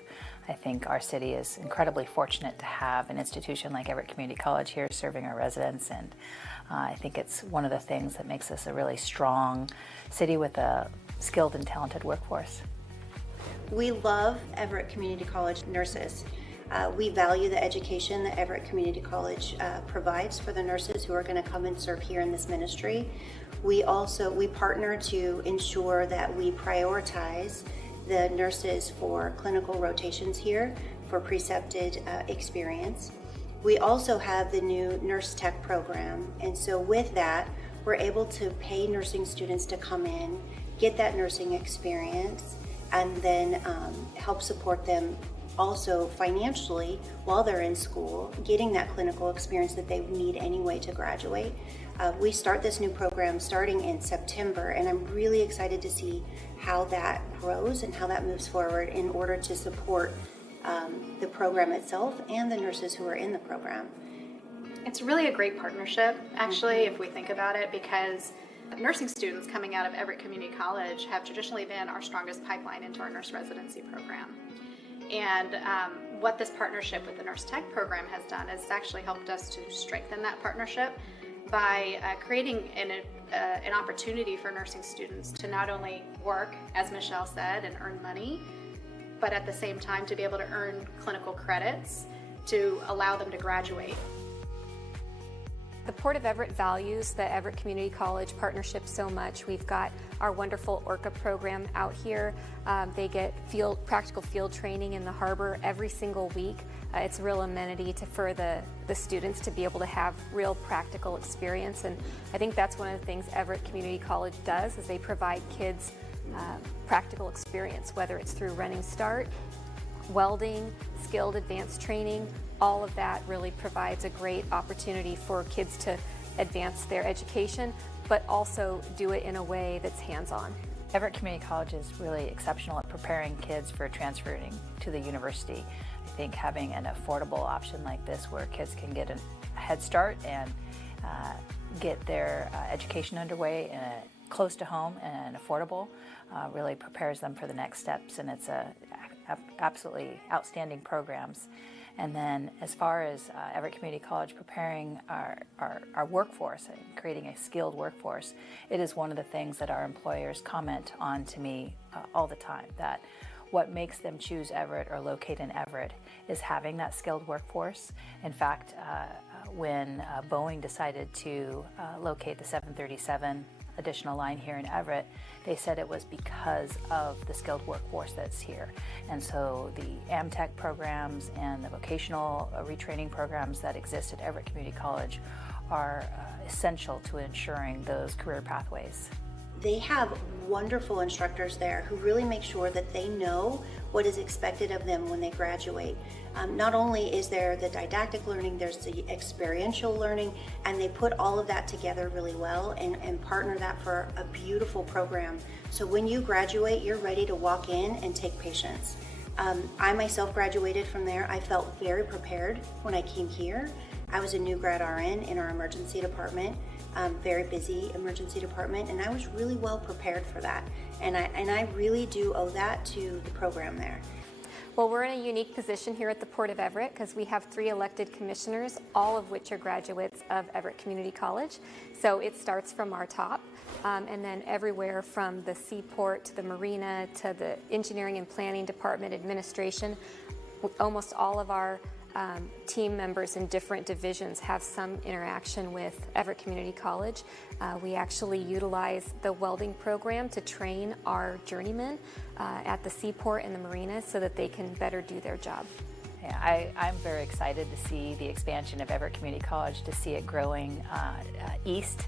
I think our city is incredibly fortunate to have an institution like Everett Community College here serving our residents, and I think it's one of the things that makes us a really strong city with a skilled and talented workforce. We love Everett Community College nurses. We value the education that Everett Community College provides for the nurses who are going to come and serve here in this ministry. We partner to ensure that we prioritize the nurses for clinical rotations here for precepted experience. We also have the new nurse tech program, and so with that, we're able to pay nursing students to come in, get that nursing experience, and then help support them also financially while they're in school, getting that clinical experience that they need anyway to graduate. We start this new program starting in September, and I'm really excited to see how that grows and how that moves forward in order to support the program itself and the nurses who are in the program. It's really a great partnership, actually, if we think about it, because nursing students coming out of Everett Community College have traditionally been our strongest pipeline into our nurse residency program. And what this partnership with the Nurse Tech program has done is actually helped us to strengthen that partnership by creating an opportunity for nursing students to not only work, as Michelle said, and earn money, but at the same time to be able to earn clinical credits to allow them to graduate. The Port of Everett values the Everett Community College partnership so much. We've got our wonderful ORCA program out here. They get practical field training in the harbor every single week. It's a real amenity for the students to be able to have real practical experience, and I think that's one of the things Everett Community College does, is they provide kids practical experience, whether it's through running start, welding, skilled advanced training. All of that really provides a great opportunity for kids to advance their education, but also do it in a way that's hands-on. Everett Community College is really exceptional at preparing kids for transferring to the university. I think having an affordable option like this where kids can get a head start and get their education underway close to home and affordable really prepares them for the next steps, and it's absolutely outstanding programs. And then as far as Everett Community College preparing our workforce and creating a skilled workforce, it is one of the things that our employers comment on to me all the time, that what makes them choose Everett or locate in Everett is having that skilled workforce. In fact, when Boeing decided to locate the 737 additional line here in Everett, they said it was because of the skilled workforce that's here. And so the AmTech programs and the vocational retraining programs that exist at Everett Community College are essential to ensuring those career pathways. They have wonderful instructors there who really make sure that they know what is expected of them when they graduate. Not only is there the didactic learning, there's the experiential learning, and they put all of that together really well and partner that for a beautiful program. So when you graduate, you're ready to walk in and take patients. I myself graduated from there. I felt very prepared when I came here. I was a new grad RN in our emergency department, very busy emergency department, and I was really well prepared for that. And I really do owe that to the program there. Well, we're in a unique position here at the Port of Everett because we have 3 elected commissioners, all of which are graduates of Everett Community College. So it starts from our top, and then everywhere from the seaport to the marina to the engineering and planning department, administration. Almost all of our team members in different divisions have some interaction with Everett Community College. We actually utilize the welding program to train our journeymen at the seaport and the marina so that they can better do their job. Yeah, I'm very excited to see the expansion of Everett Community College, to see it growing east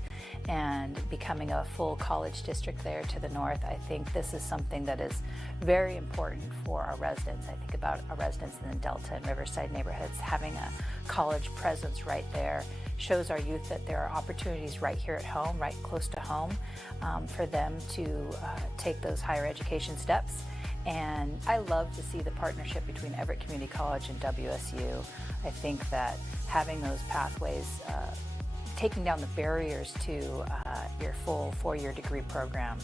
and becoming a full college district there to the north. I think this is something that is very important for our residents. I think about our residents in the Delta and Riverside neighborhoods. Having a college presence right there shows our youth that there are opportunities right here at home, right close to home, for them to take those higher education steps. And I love to see the partnership between Everett Community College and WSU. I think that having those pathways taking down the barriers to your full four-year degree program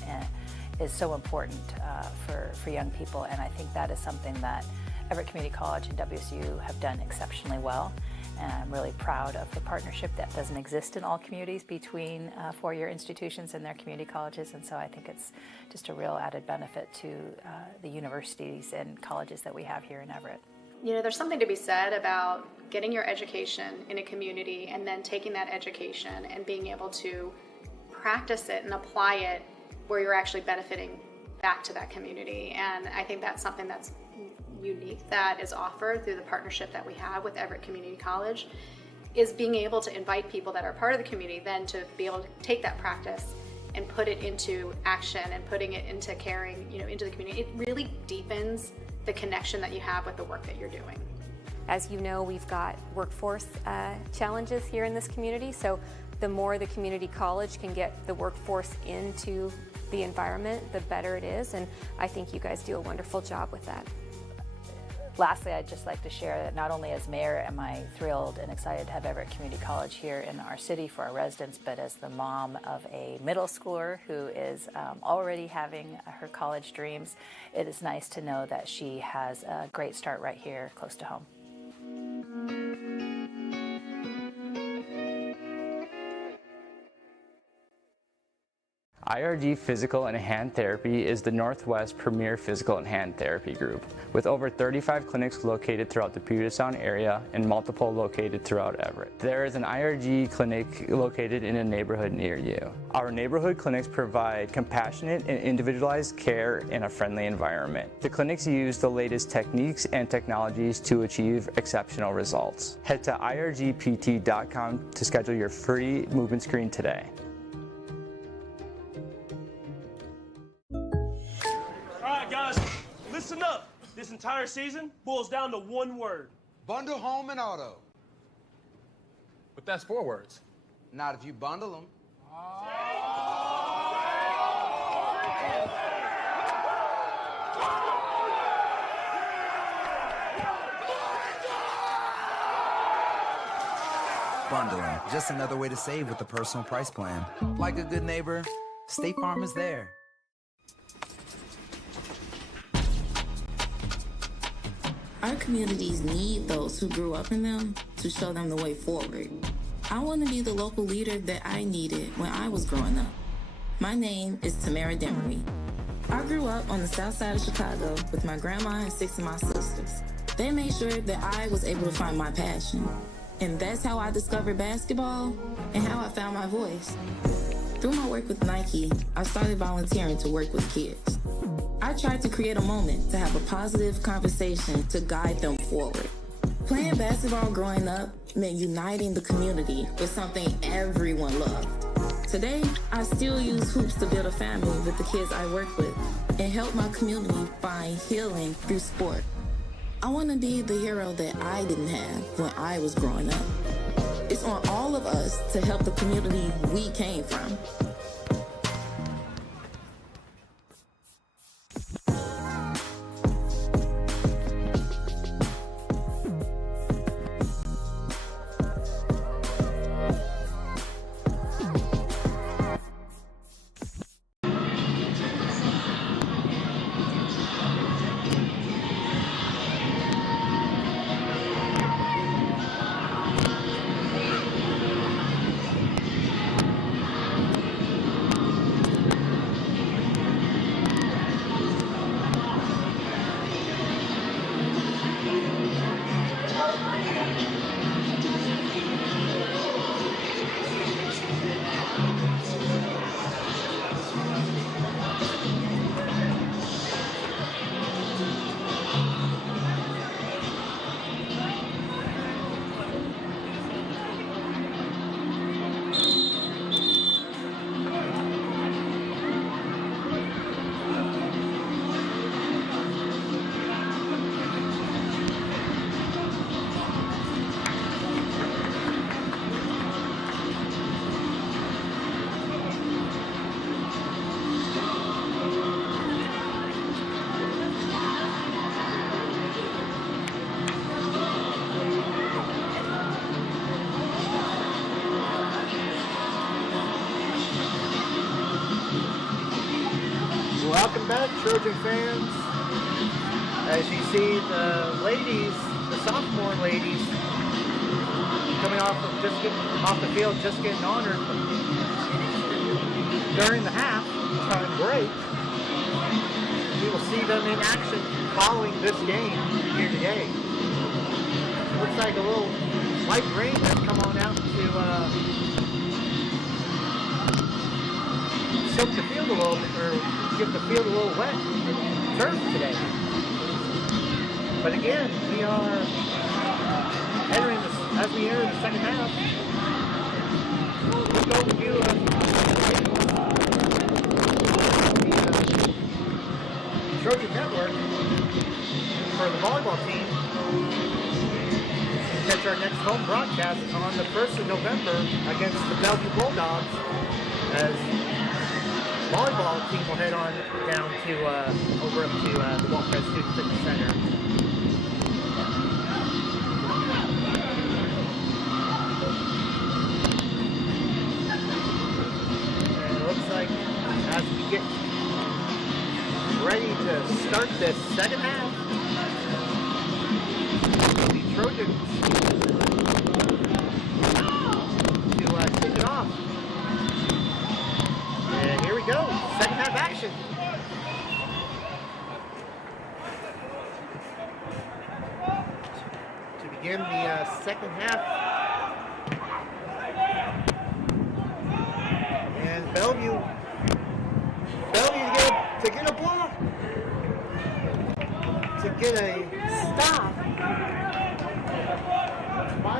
is so important for young people, and I think that is something that Everett Community College and WSU have done exceptionally well. And I'm really proud of the partnership that doesn't exist in all communities between four-year institutions and their community colleges, and so I think it's just a real added benefit to the universities and colleges that we have here in Everett. You know, there's something to be said about getting your education in a community and then taking that education and being able to practice it and apply it where you're actually benefiting back to that community. And I think that's something that's unique that is offered through the partnership that we have with Everett Community College, is being able to invite people that are part of the community then to be able to take that practice and put it into action and putting it into carrying, you know, into the community. It really deepens the connection that you have with the work that you're doing. As you know, we've got workforce challenges here in this community, so the more the community college can get the workforce into the environment, the better it is, and I think you guys do a wonderful job with that. Lastly, I'd just like to share that not only as mayor am I thrilled and excited to have Everett Community College here in our city for our residents, but as the mom of a middle schooler who is already having her college dreams, it is nice to know that she has a great start right here close to home. IRG Physical and Hand Therapy is the Northwest premier physical and hand therapy group, with over 35 clinics located throughout the Puget Sound area and multiple located throughout Everett. There is an IRG clinic located in a neighborhood near you. Our neighborhood clinics provide compassionate and individualized care in a friendly environment. The clinics use the latest techniques and technologies to achieve exceptional results. Head to irgpt.com to schedule your free movement screen today. Listen up. This entire season boils down to one word. Bundle home and auto. But that's 4 words. Not if you bundle them. Bundling, just another way to save with the personal price plan. Like a good neighbor, State Farm is there. Our communities need those who grew up in them to show them the way forward. I want to be the local leader that I needed when I was growing up. My name is Tamara Demery. I grew up on the south side of Chicago with my grandma and 6 of my sisters. They made sure that I was able to find my passion. And that's how I discovered basketball and how I found my voice. Through my work with Nike, I started volunteering to work with kids. I tried to create a moment to have a positive conversation to guide them forward. Playing basketball growing up meant uniting the community with something everyone loved. Today, I still use hoops to build a family with the kids I work with and help my community find healing through sport. I want to be the hero that I didn't have when I was growing up. It's on all of us to help the community we came from. Welcome back, Trojan fans. As you see the ladies, the sophomore ladies, coming off of off the field, just getting honored during the half-time break. We will see them in action following this game here today. Looks like a little light rain has come on out to soak the field a little bit, or give the field a little wet turf today. But again, we are entering as we enter the second half. Quick overview of the Trojan Network for the volleyball team. Catch our next home broadcast on the 1st of November against the Bellevue Bulldogs, as volleyball team will head on down to over up to the Walker Student Fitness Center. And it looks like as we get ready to start this second half, the Trojans to kick it off. And here we go, second half action. To begin the second half. And Bellevue to get a block. To get a stop by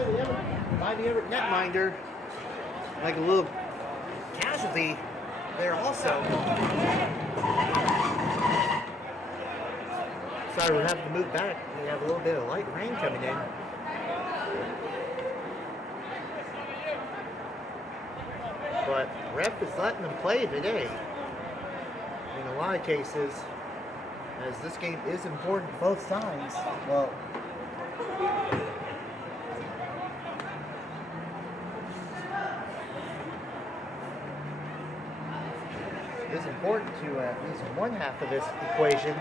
the Everett netminder, like a little casualty there also. Sorry, we'll have to move back. We have a little bit of light rain coming in. But ref is letting them play today. In a lot of cases, as this game is important to both sides. Well, it is important to at least one half of this equation.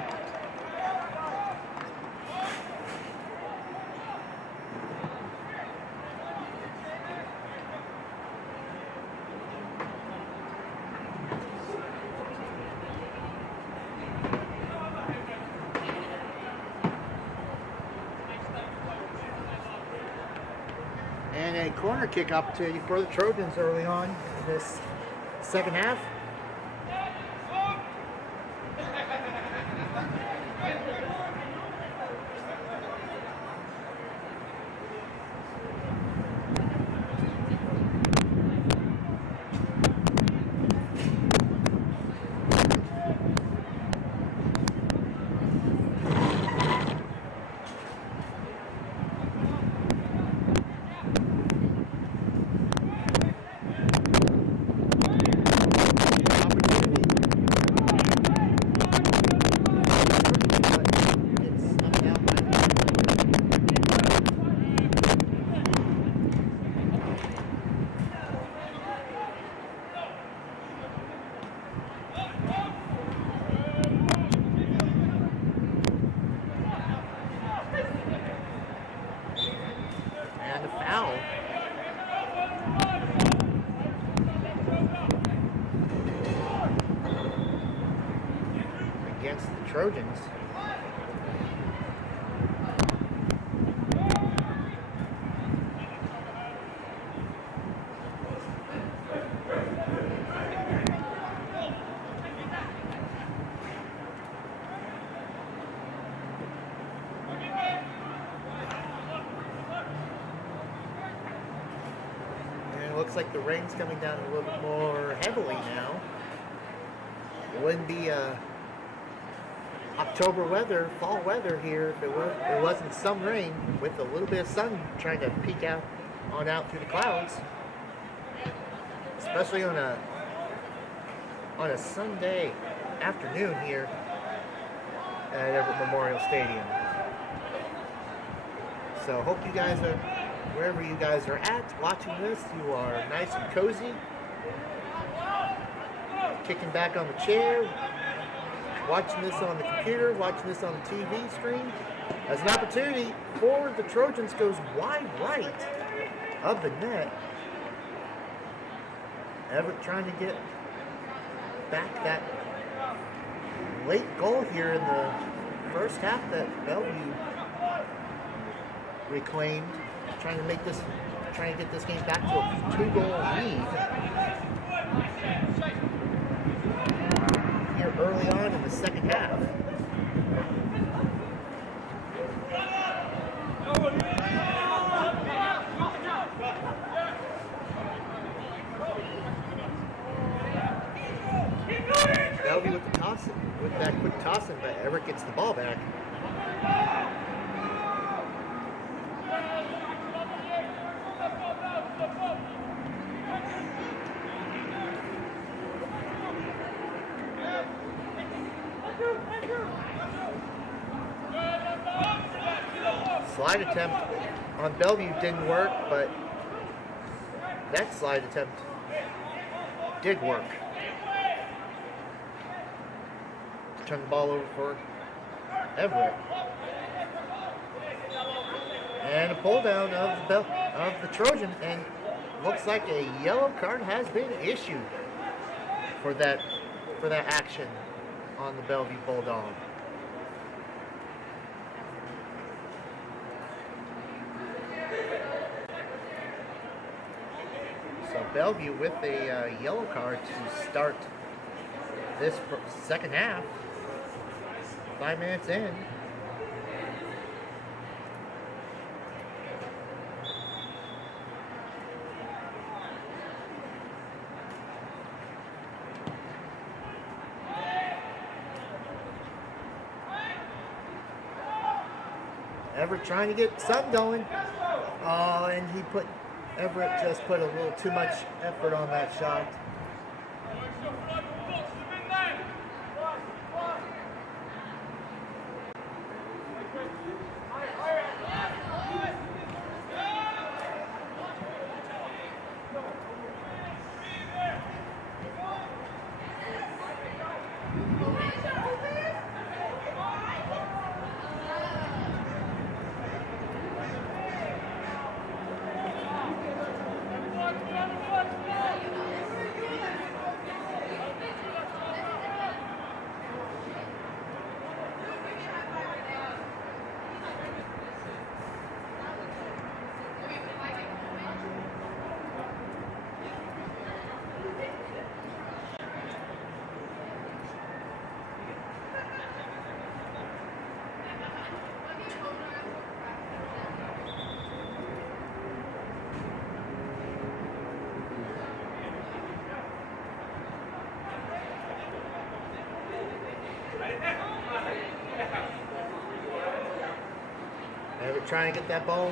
And a corner kick opportunity for the Trojans early on in this second half. Against the Trojans. And it looks like the rain's coming down a little bit more heavily now. It wouldn't be October weather, fall weather here if it wasn't some rain with a little bit of sun trying to peek out through the clouds, especially on a Sunday afternoon here at Everett Memorial Stadium. So hope you guys are, wherever you guys are at watching this, you are nice and cozy, kicking back on the chair, watching this on the computer, watching this on the TV screen, as an opportunity for the Trojans goes wide right of the net. Everett trying to get back that late goal here in the first half that Bellevue reclaimed, trying to get this game back to a 2-goal lead here early on in the second half. Bellevue with the toss, with that quick tossing, but Everett gets the ball back. Slide attempt on Bellevue didn't work, but that slide attempt did work. Turn the ball over for Everett. And a pull down of the Trojan, and looks like a yellow card has been issued for that action on the Bellevue Bulldog. So Bellevue with a yellow card to start this second half. 5 minutes in. Everett trying to get something going. Oh, and Everett just put a little too much effort on that shot. Everett trying to get that ball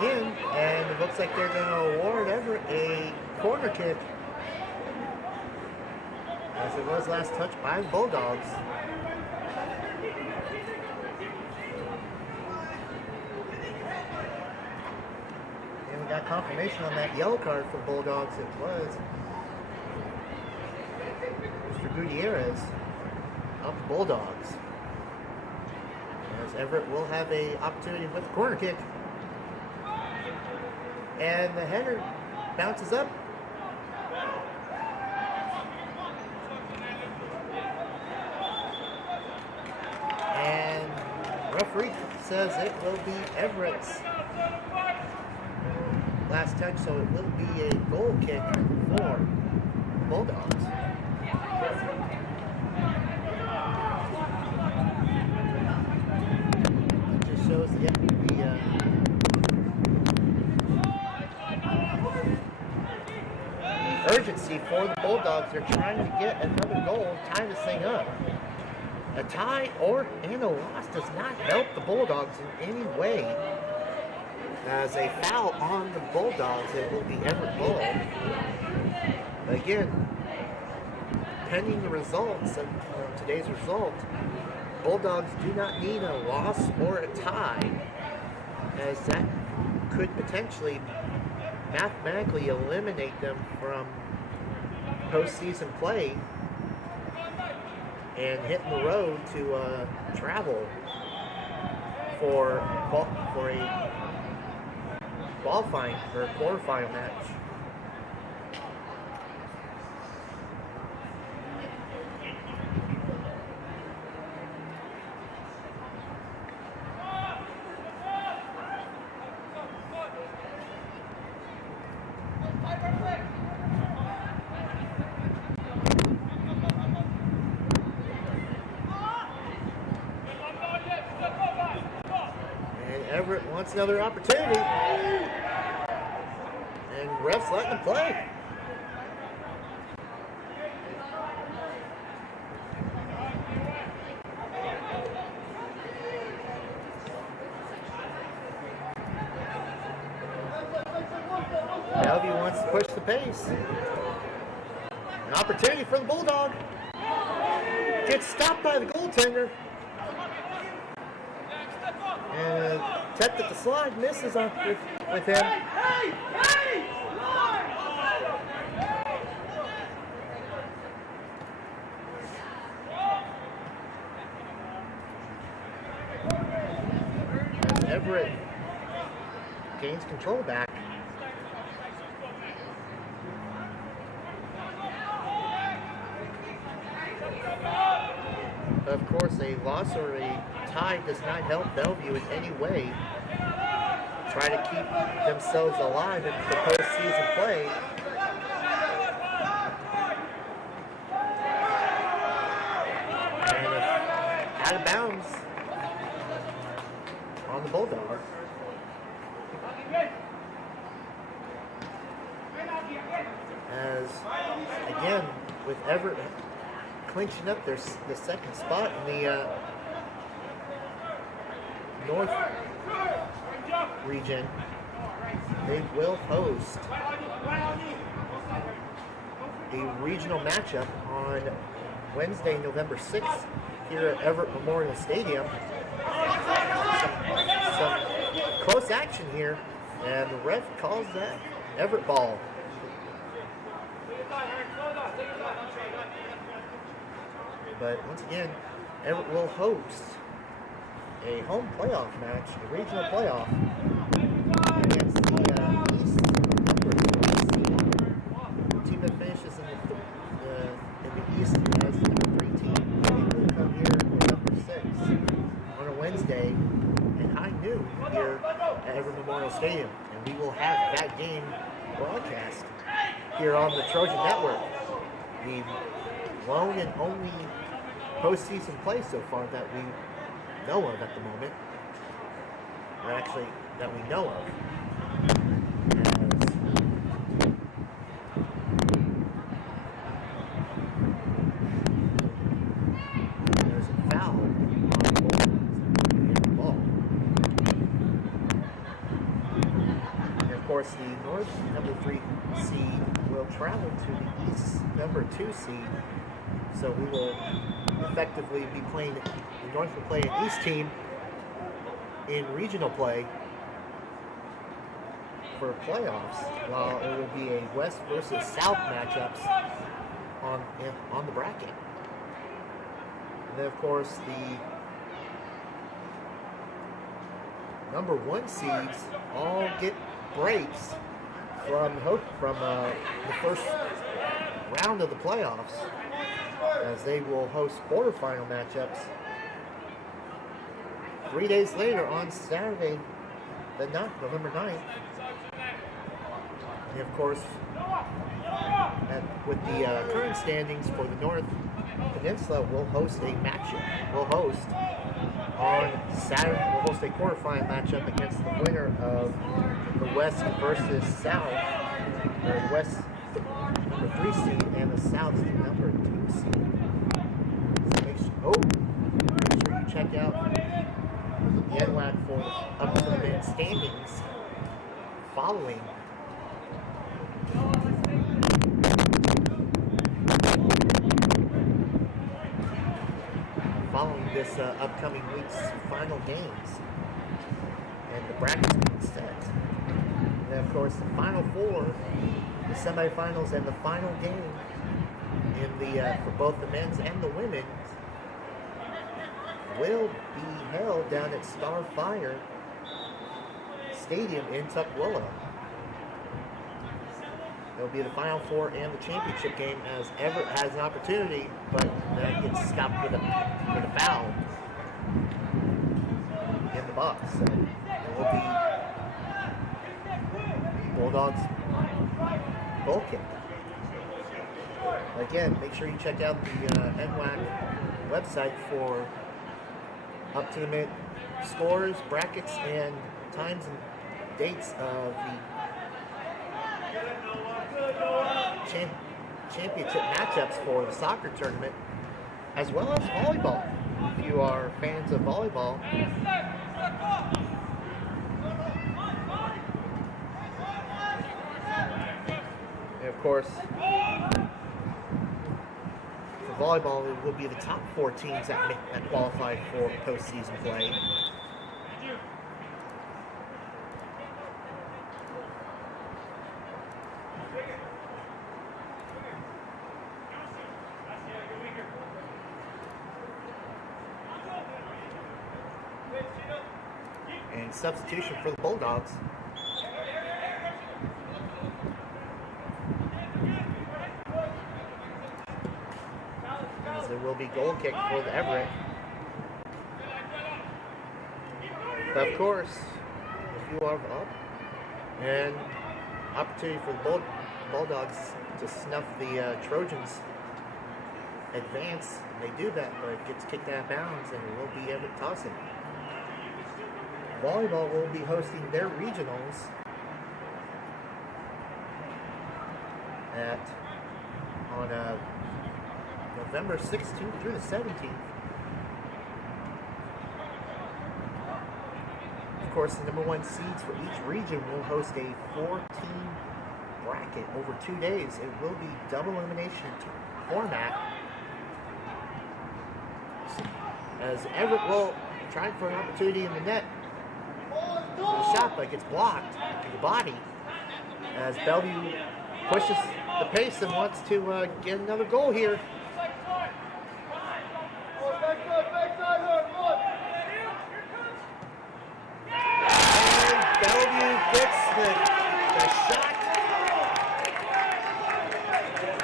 in, and it looks like they're going to award Everett a corner kick, as it was last touched by the Bulldogs. And we got confirmation on that yellow card for Bulldogs. It was Mr. Gutierrez of the Bulldogs. As Everett will have an opportunity with the corner kick. And the header bounces up. And referee says it will be Everett's last touch, so it will be a goal kick for Bulldogs. Shows the urgency for the Bulldogs. They're trying to get another goal, tie this thing up. A tie and a loss does not help the Bulldogs in any way. As a foul on the Bulldogs, it will be Everett ball. Again, pending the results of today's result, Bulldogs do not need a loss or a tie, as that could potentially mathematically eliminate them from postseason play and hitting the road to travel for a qualifying or quarterfinal match. Everett wants another opportunity, and refs letting him play. Bellevue wants to push the pace. An opportunity for the Bulldog. Gets stopped by the goaltender. And attempt at the slide misses with him. As Everett gains control back. Of course, a loss or a tie does not help Bellevue in any way. Try to keep themselves alive in the postseason play. And out of bounds on the Bulldogs. As, again, with Everett clinching up the second spot in the North region, they will host a regional matchup on Wednesday, November 6th here at Everett Memorial Stadium. Some close action here, and the ref calls that Everett ball. But once again, Everett will host a home playoff match, a regional playoff, against the East number 3 team that finishes in the East as the number 3 team. They will come here November 6th on a Wednesday, and I knew here at Everett Memorial Stadium, and we will have that game broadcast here on the Trojan Network. The lone and only postseason play so far that we know of at the moment, or actually that we know of. There's a foul on the ball. And of course, the North number 3 seed will travel to the East number 2 seed. So we will effectively be playing, the North will play an East team in regional play for playoffs, while it will be a West versus South matchups on the bracket. And then of course the number 1 seeds all get breaks from the first round of the playoffs, as they will host quarterfinal matchups 3 days later on Saturday, November 9th. And of course, with the current standings for the North Peninsula, we'll host a matchup. We'll host on Saturday. We'll host a quarterfinal matchup against the winner of the West versus South, or West number 3 seed and the South number 2 seed. So make sure you check out the NWAC for up-to-the-minute standings following this upcoming week's final games, and the brackets being set. And then of course the Final Four, the semifinals, and the final game in the for both the men's and the women's will be held down at Starfire Stadium in Tukwila. It'll be the Final Four and the championship game as Everett has an opportunity, but that gets stopped with a foul in the box. So it will be Bulldogs goal kick. Again, make sure you check out the NWAC website for up-to-the-minute scores, brackets, and times and dates of the championship matchups for the soccer tournament, as well as volleyball. If you are fans of volleyball, and of course, for volleyball, it will be the top 4 teams that qualify for postseason play. And substitution for the Bulldogs. As there will be goal kick for the Everett. But of course, if you are up, and opportunity for the Bulldogs to snuff the Trojans advance, they do that, but it gets kicked out of bounds, and it will be Everett tossing. Volleyball will be hosting their regionals on November 16th through the 17th. Of course, the number 1 seeds for each region will host a 4-team bracket over 2 days. It will be double elimination format, as Everett will try for an opportunity in the net. The shot, but gets blocked to the body as Bellevue pushes the pace and wants to get another goal here. And Bellevue gets the shot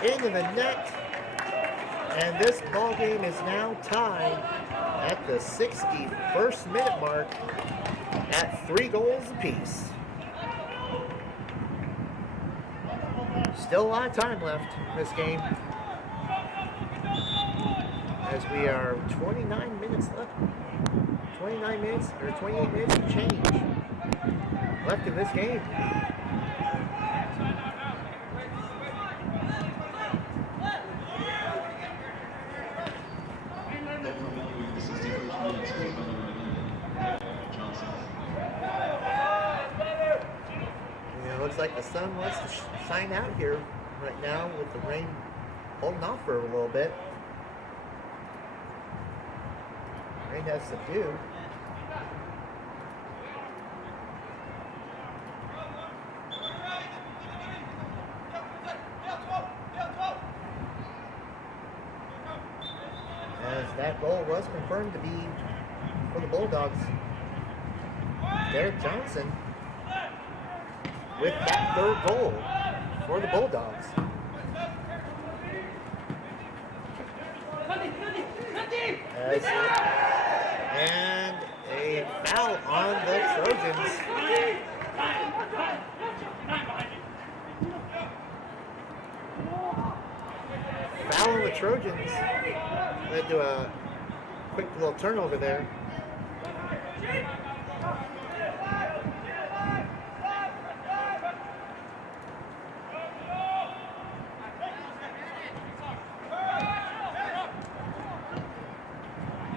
into the net, and this ball game is now tied at the 61st minute mark at 3 goals apiece. Still a lot of time left in this game, as we are 29 minutes left. 29 minutes or 28 minutes of change left in this game. Looks like the sun wants to shine out here right now with the rain holding off for a little bit. Rain has subdued. As that goal was confirmed to be for the Bulldogs. Derek Johnson with that 3rd goal for the Bulldogs. And a foul on the Trojans. Foul on the Trojans. Led to a quick little turnover there.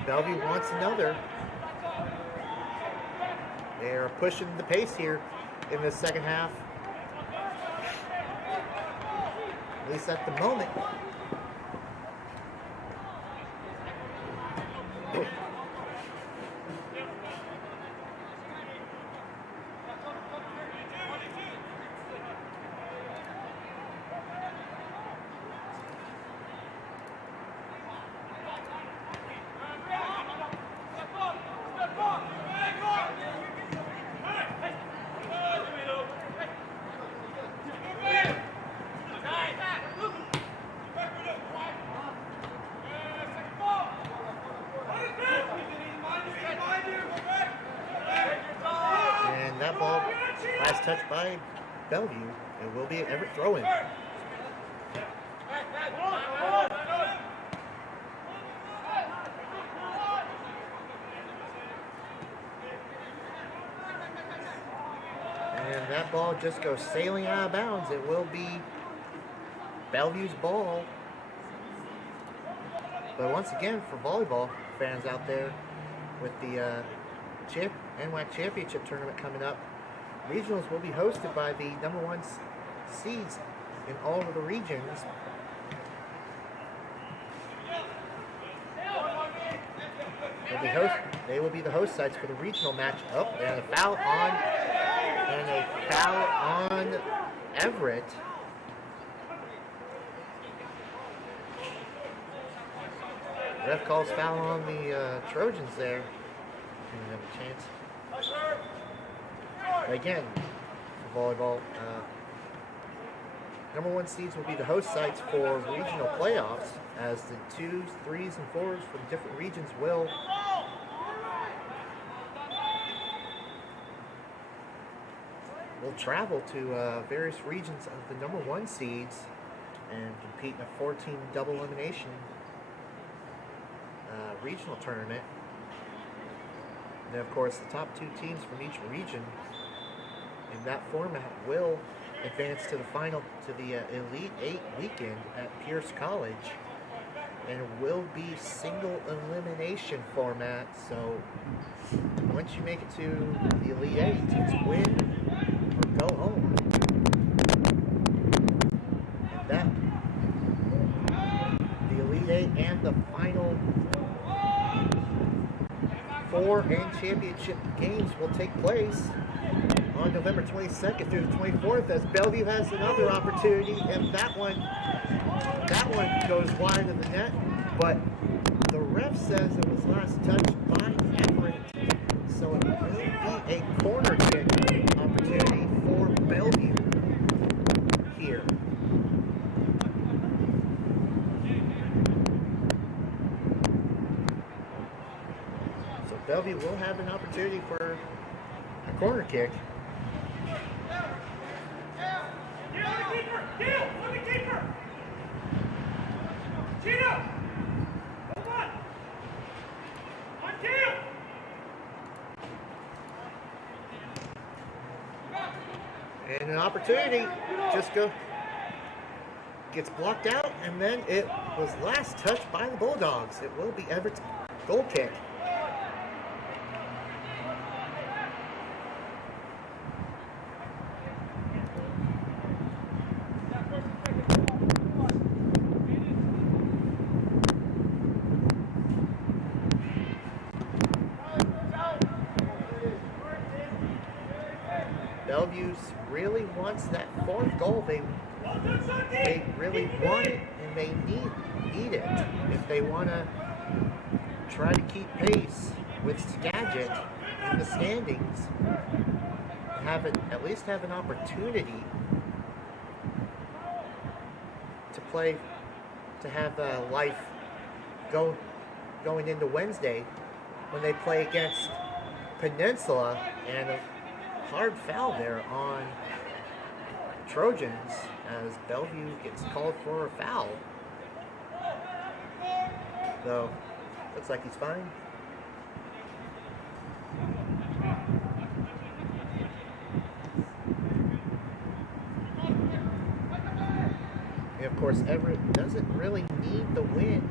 Bellevue wants another. They're pushing the pace here in the second half. At least at the moment. touch by Bellevue. It will be Everett throw-in. And that ball just goes sailing out of bounds. It will be Bellevue's ball. But once again, for volleyball fans out there, with the NWAC Championship Tournament coming up, regionals will be hosted by the number one seeds in all of the regions. They will be the host sites for the regional match. Oh, and a foul on Everett. Ref calls foul on the Trojans there. Didn't have a chance. Again, for volleyball, number one seeds will be the host sites for regional playoffs, as the 2s, 3s, and 4s from different regions will travel to various regions of the number one seeds and compete in a 4-team double elimination regional tournament. And then, of course, the top 2 teams from each region in that format will advance to the final, to the Elite 8 weekend at Pierce College. And it will be single elimination format, so once you make it to the Elite 8, it's win or go home. And that, the Elite 8 and the final 4 and championship games will take place on November 22nd through the 24th, as Bellevue has another opportunity, and that one goes wide of the net, but the ref says it was last touched by Everett, so it will be a corner kick opportunity for Bellevue here. So Bellevue will have an opportunity for a corner kick. And an opportunity just gets blocked out, and then it was last touched by the Bulldogs. It will be Everett's goal kick. Bellevue really wants that 4th goal. They really want it, and they need it if they want to try to keep pace with Skagit in the standings. At least have an opportunity to play, to have life going into Wednesday when they play against Peninsula, and hard foul there on Trojans as Bellevue gets called for a foul. Though, looks like he's fine. And of course, Everett doesn't really need the win,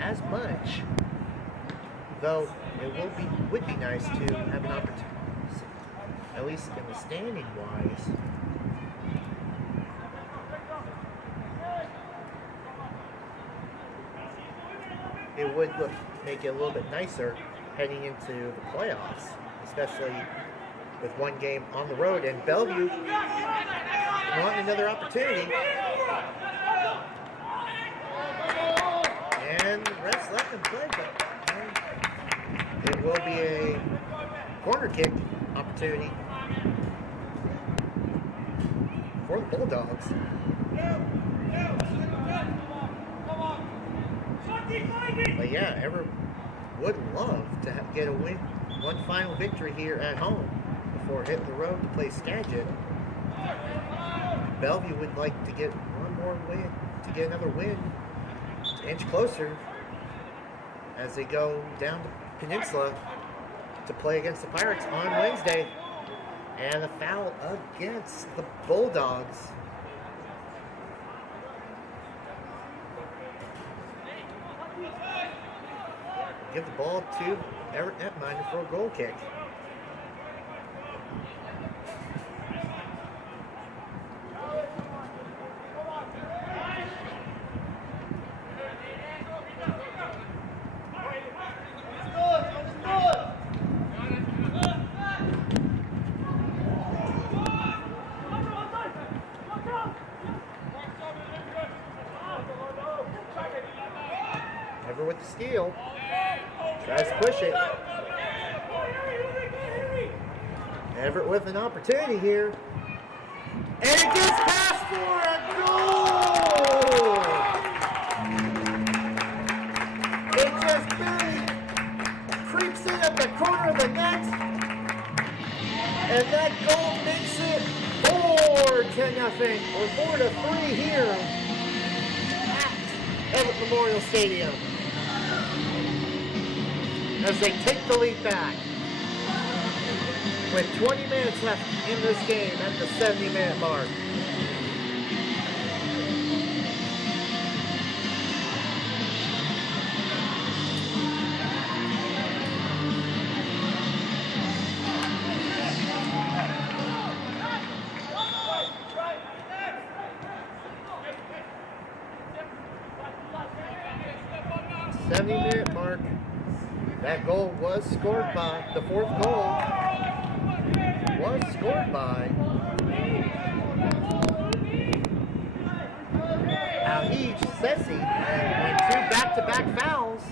as much. Though it would be nice to have an opportunity, at least in the standing wise. It would make it a little bit nicer heading into the playoffs, especially with one game on the road. And Bellevue want another opportunity. And the refs let them play, but it will be a corner kick opportunity for the Bulldogs. But yeah, Everett would love to get a win, one final victory here at home before hitting the road to play Skagit. Bellevue would like to get one more win, to get another win, to inch closer as they go down to Peninsula to play against the Pirates on Wednesday. And a foul against the Bulldogs. Give the ball to Everett netminder for a goal kick. Everett with the steal. Tries to push it. Everett with an opportunity here. And it gets past for a goal! It just barely creeps in at the corner of the net. And that goal makes it 4-0, or 4-3 here at Everett Memorial Stadium, as they take the lead back with 20 minutes left in this game at the 70-minute mark. That goal was scored by, the fourth goal was scored by Alhij Sessi, and two back-to-back fouls.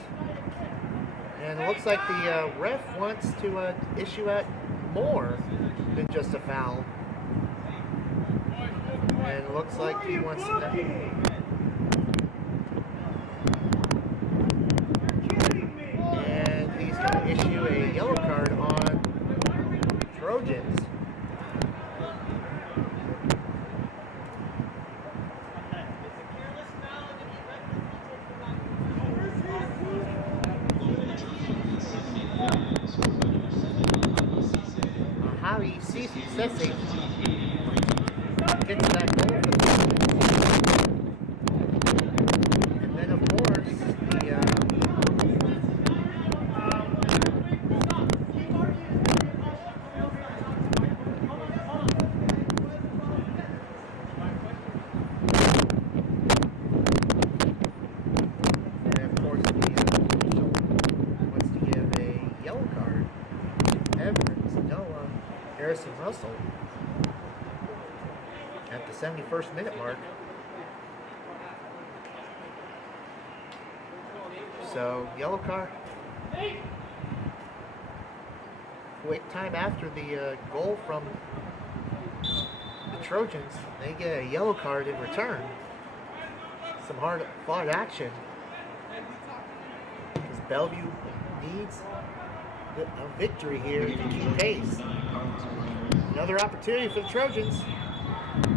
And it looks like the ref wants to issue at more than just a foul. And it looks like he wants to... issue a yellow card on Trojans. Javi Sessi gets that goal for the and then of course the Russell at the 71st minute mark. So yellow card. Quick time after the goal from the Trojans, they get a yellow card in return. Some hard-fought action, because Bellevue needs a victory here to keep pace. Another opportunity for the Trojans,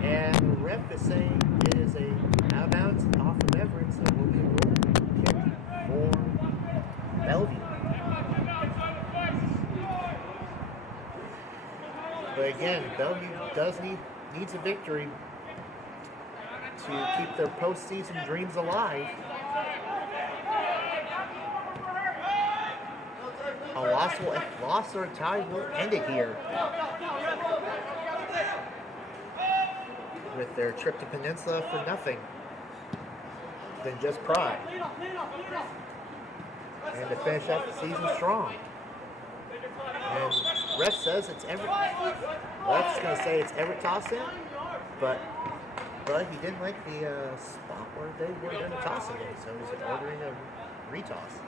and the ref is saying it is a out of bounds off of Everett, so it will be a goal kick for Bellevue. But again, Bellevue needs a victory to keep their postseason dreams alive. A loss or a tie will end it here, with their trip to Peninsula for nothing than just pride, and to finish out the season strong. And ref says it's Everett. Ref's going to say it's Everett toss-in, but he didn't like the spot where they were going to toss it in, so he's ordering a retoss.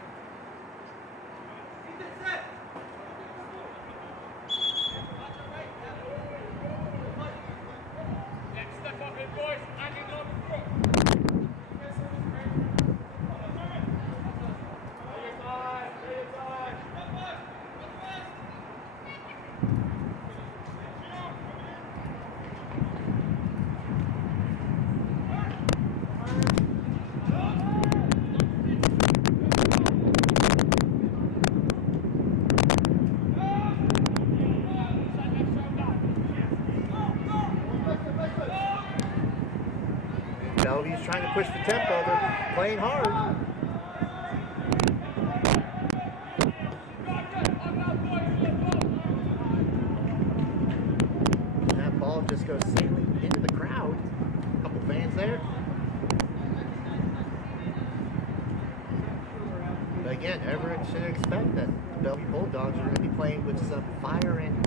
trying to push the tempo. They're playing hard. That ball just goes sailing into the crowd. A couple fans there. But again, Everett should expect that the Bellevue Bulldogs are going to be playing with some fire and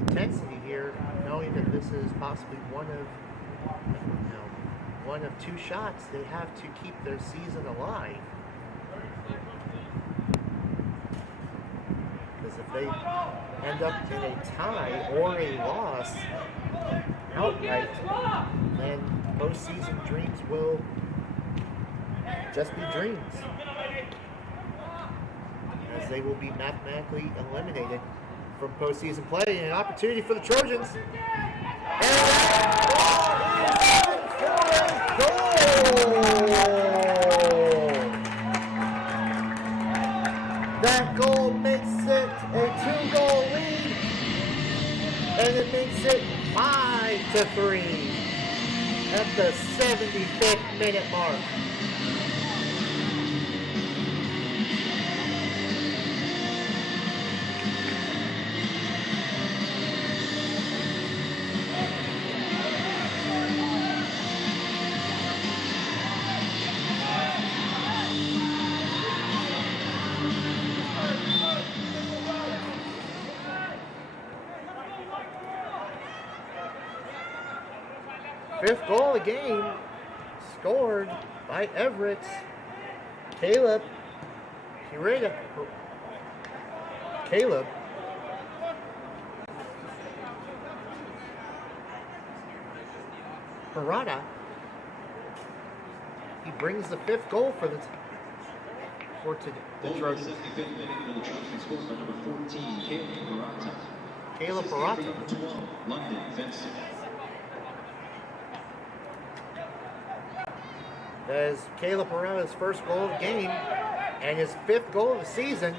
intensity here, knowing that this is possibly one of two shots they have to keep their season alive. Because if they end up in a tie or a loss outright, then postseason dreams will just be dreams, as they will be mathematically eliminated from postseason play. And an opportunity for the Trojans. And that goal! That goal makes it a 2-goal lead, and it makes it 5-3 at the 75th minute mark. Fifth goal of the game, scored by Everett's Caleb Parada. He brings the fifth goal for the Trojans. Caleb Parada. London Fencer. That is Caleb Parada's first goal of the game and his fifth goal of the season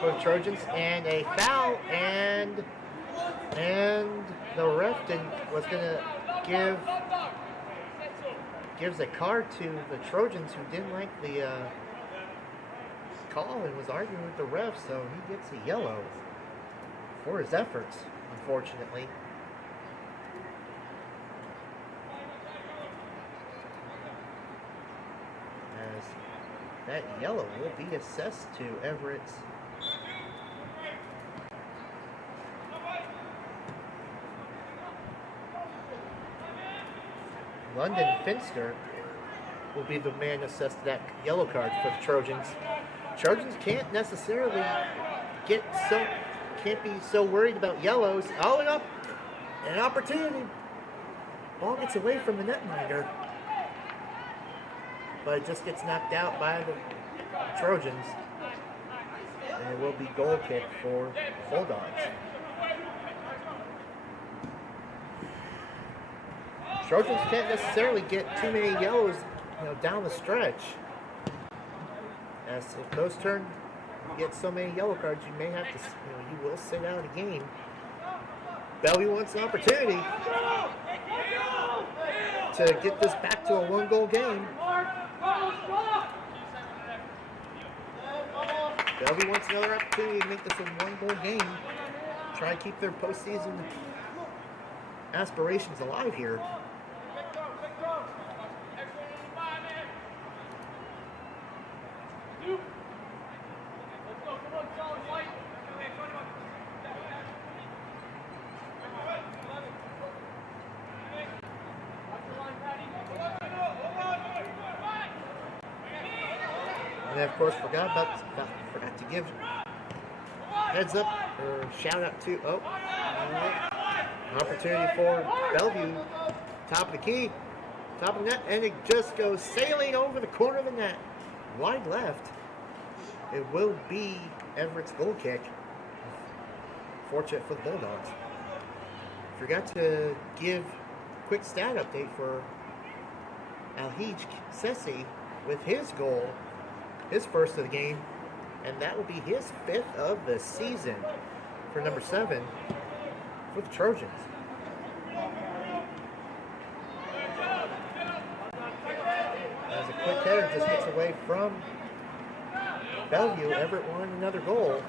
for the Trojans. And a foul, and the ref was going to gives a card to the Trojans, who didn't like the call and was arguing with the ref, so he gets a yellow for his efforts, unfortunately. As that yellow will be assessed to Everett's London Finster will be the man assessed that yellow card for the Trojans. Trojans can't necessarily can't be so worried about yellows. Oh, and up, an opportunity. Ball gets away from the netminder, but it just gets knocked out by the Trojans, and it will be goal kick for Bulldogs. Trojans can't necessarily get too many yellows, down the stretch. As if those get so many yellow cards, you may have to, you will sit out a game. Bellevue wants an opportunity to get this back to a one-goal game. Bellevue wants another opportunity to make this a one-goal game. Try to keep their postseason aspirations alive here. And of course, forgot to give heads up or shout out to opportunity for Bellevue, top of the key, top of the net, and it just goes sailing over the corner of the net, wide left. It will be Everett's goal kick. Fortunate for the Bulldogs. Forgot to give a quick stat update for Alhij Sessi with his goal, his first of the game, and that will be his fifth of the season for number 7 for the Trojans. quick header just gets away from Bellevue. Everett wanted another goal.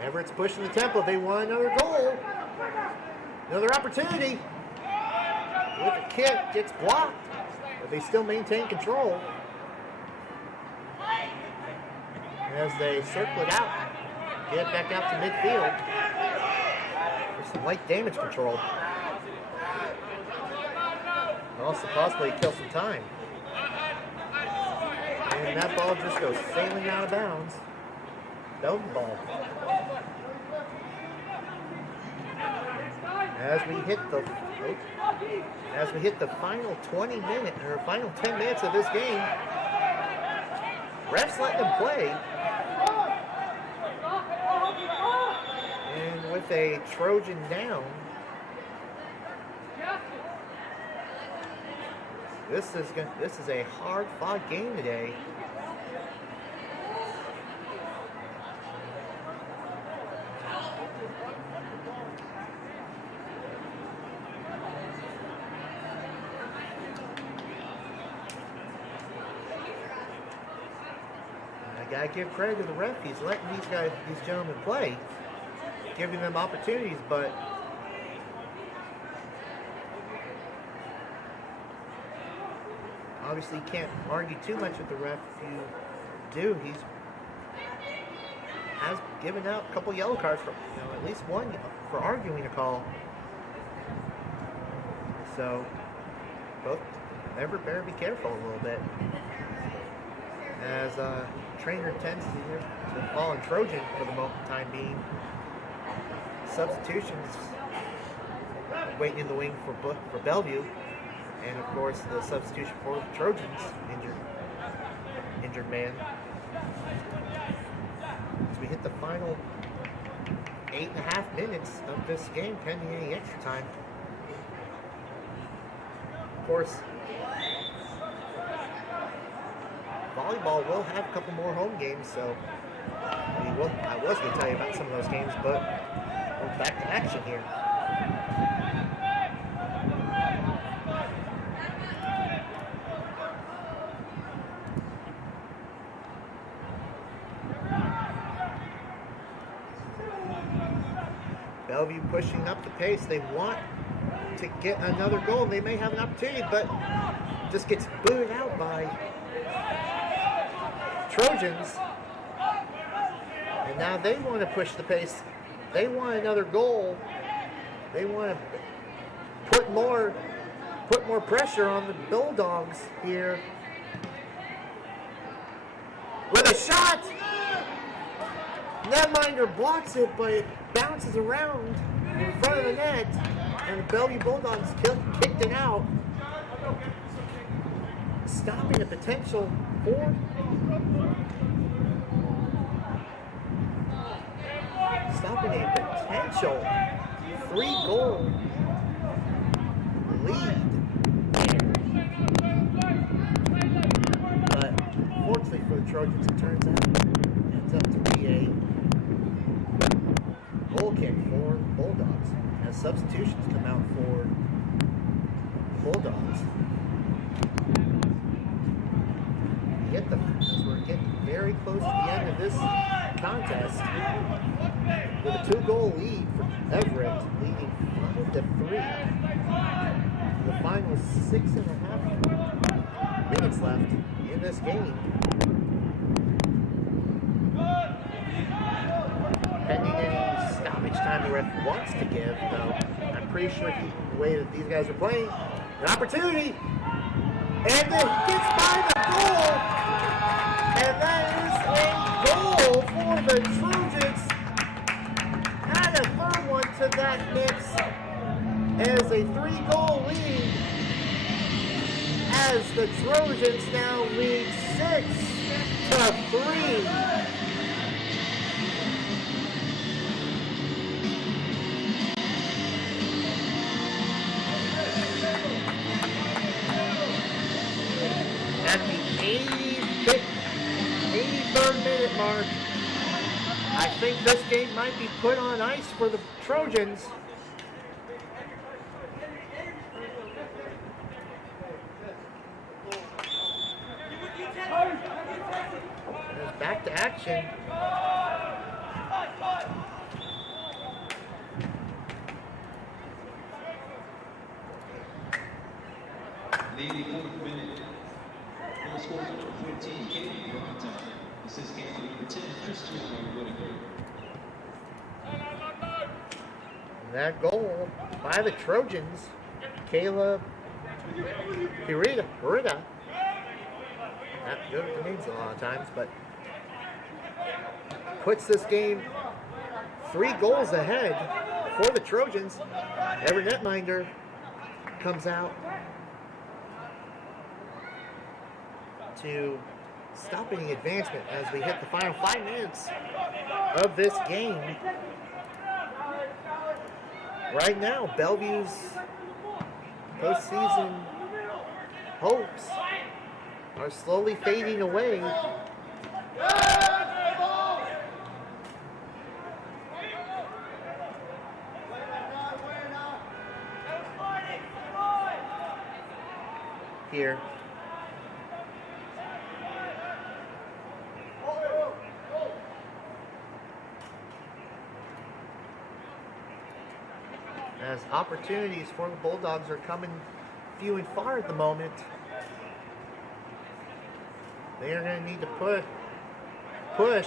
Everett's pushing the tempo. They want another goal. Another opportunity. With a kick, gets blocked, but they still maintain control. As they circle it out, get it back out to midfield. There's some light damage control. Also possibly kill some time. And that ball just goes sailing out of bounds. Bellevue ball. As we hit the final 20 minutes or final 10 minutes of this game, refs letting them play. And with a Trojan down, this is a hard-fought game today. I gotta give credit to the ref. He's letting these gentlemen play, giving them opportunities, but obviously you can't argue too much with the ref. If you do, he has given out a couple yellow cards for, at least one for arguing a call. So both Everett better be careful a little bit, as trainer tends to fall on Trojan for the time being. Substitutions waiting in the wing for Bellevue, and of course the substitution for the Trojans, injured man. As we hit the final 8.5 minutes of this game, pending any extra time. Of course, volleyball will have a couple more home games, so I was going to tell you about some of those games, but we're back to action here. Bellevue pushing up the pace. They want to get another goal. They may have an opportunity, but just gets booted out by Trojans. And now they want to push the pace. They want another goal. They want to put more pressure on the Bulldogs here. With a shot! Netminder blocks it, but it bounces around in front of the net, and the Bellevue Bulldogs kicked it out, stopping a potential 3-goal lead. But fortunately for the Trojans, it turns out ends up to be a goal kick for Bulldogs, as substitutions come out for Bulldogs. As we're getting very close to the end of this contest, with a 2-goal lead for Everett, leading 5-3. The final 6.5 minutes left in this game. Pending any stoppage time the ref wants to give, though, I'm pretty sure the way that these guys are playing, an opportunity, and it gets by the goal, and that is a goal for the Trojans. Add a third one to that mix as a 3-goal lead, as the Trojans now lead 6-3. At the 83rd minute mark, I think this game might be put on ice for the Trojans. There's back to action. In the 84th minute, goal scorer number 14, Katie Bronte. Assist came from number 10, Christian Whitaker. That goal by the Trojans, Kayla Hirita. Not good with the names a lot of times, but puts this game 3 goals ahead for the Trojans. Everett netminder comes out to stop any advancement as we hit the final 5 minutes of this game. Right now, Bellevue's postseason hopes are slowly fading away. Here. As opportunities for the Bulldogs are coming few and far at the moment. They are going to need to push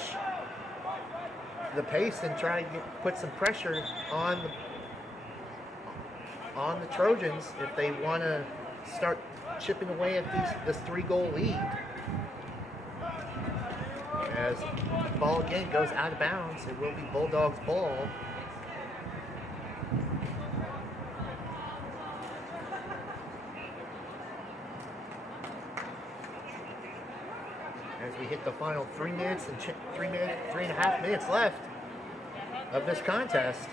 the pace and try to put some pressure on the Trojans if they want to start chipping away at this 3-goal lead. As the ball again goes out of bounds, it will be Bulldogs ball. As we hit the final 3 minutes and 3.5 minutes left of this contest.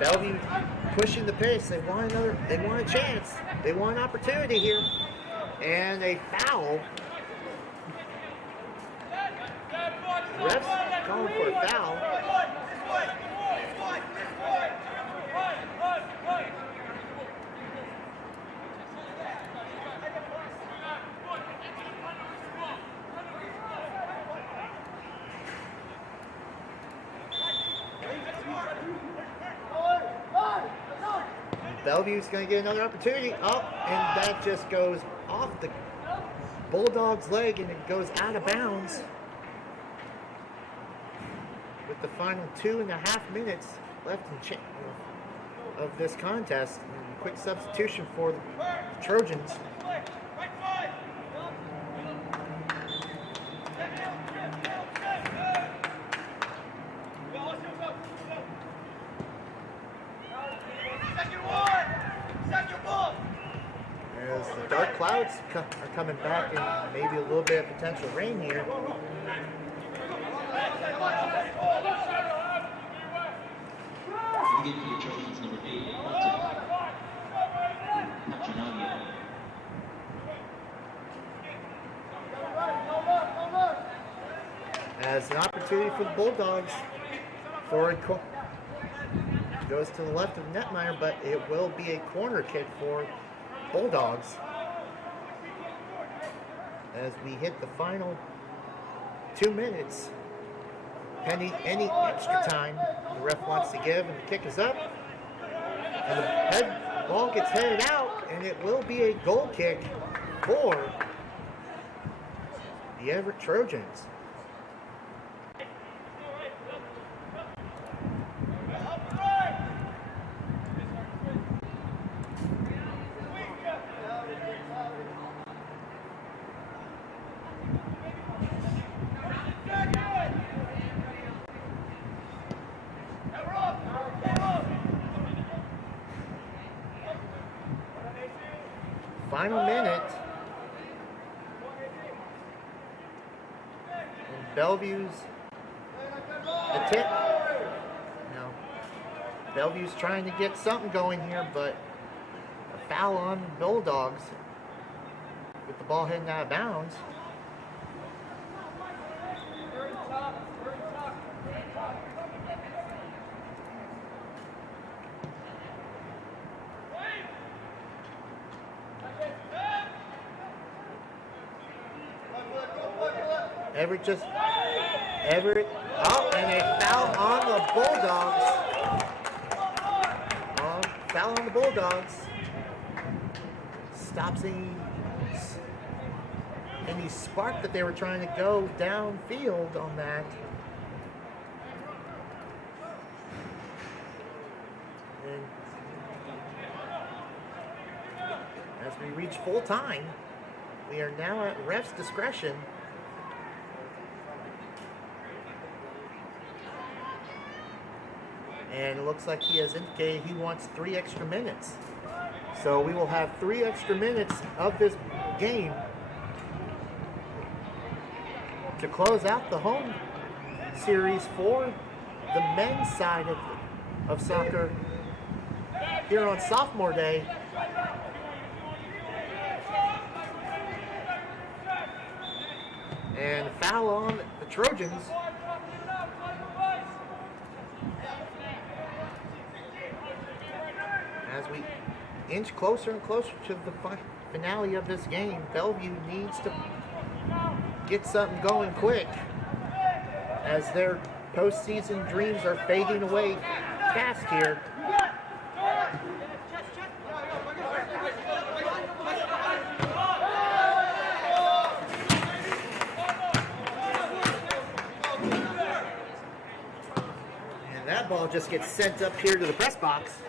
Bellevue pushing the pace. They want a chance. They want an opportunity here. And a foul. Refs calling for a foul. Bellevue's going to get another opportunity. Oh, and that just goes off the Bulldog's leg and it goes out of bounds. With the final 2.5 minutes left of this contest. And quick substitution for the Trojans. As the dark clouds are coming back and maybe a little bit of potential rain here. Again for the Trojans, number 8, Patronavia. As an opportunity for the Bulldogs. Forward goes to the left of netminder, but it will be a corner kick for Bulldogs. As we hit the final 2 minutes, pending any extra time the ref wants to give, and the kick is up. And the ball gets headed out, and it will be a goal kick for the Everett Trojans. Final minute. And Bellevue's attempt. No. Bellevue's trying to get something going here, but a foul on the Bulldogs with the ball heading out of bounds. Everett, and a foul on the Bulldogs. Foul on the Bulldogs. Stops any spark that they were trying to go downfield on that. And as we reach full time, we are now at ref's discretion. And it looks like he has indicated he wants 3 extra minutes. So we will have 3 extra minutes of this game to close out the home series for the men's side of soccer here on sophomore day. And foul on the Trojans. As we inch closer and closer to the finale of this game, Bellevue needs to get something going quick as their postseason dreams are fading away fast here. And that ball just gets sent up here to the press box.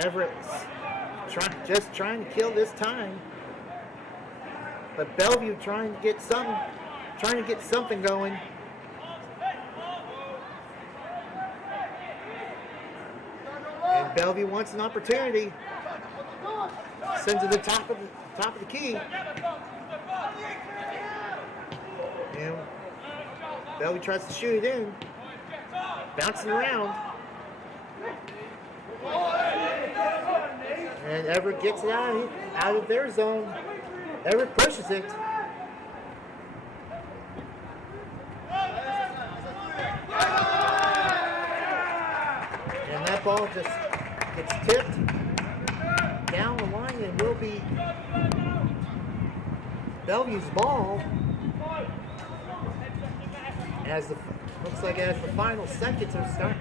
Everett's just trying to kill this time, but Bellevue trying to get something going. And Bellevue wants an opportunity. Sends it to the top of the key. And Bellevue tries to shoot it in, bouncing around. And Everett gets it out of their zone. Everett pushes it. And that ball just gets tipped down the line and will be Bellevue's ball. Looks like as the final seconds are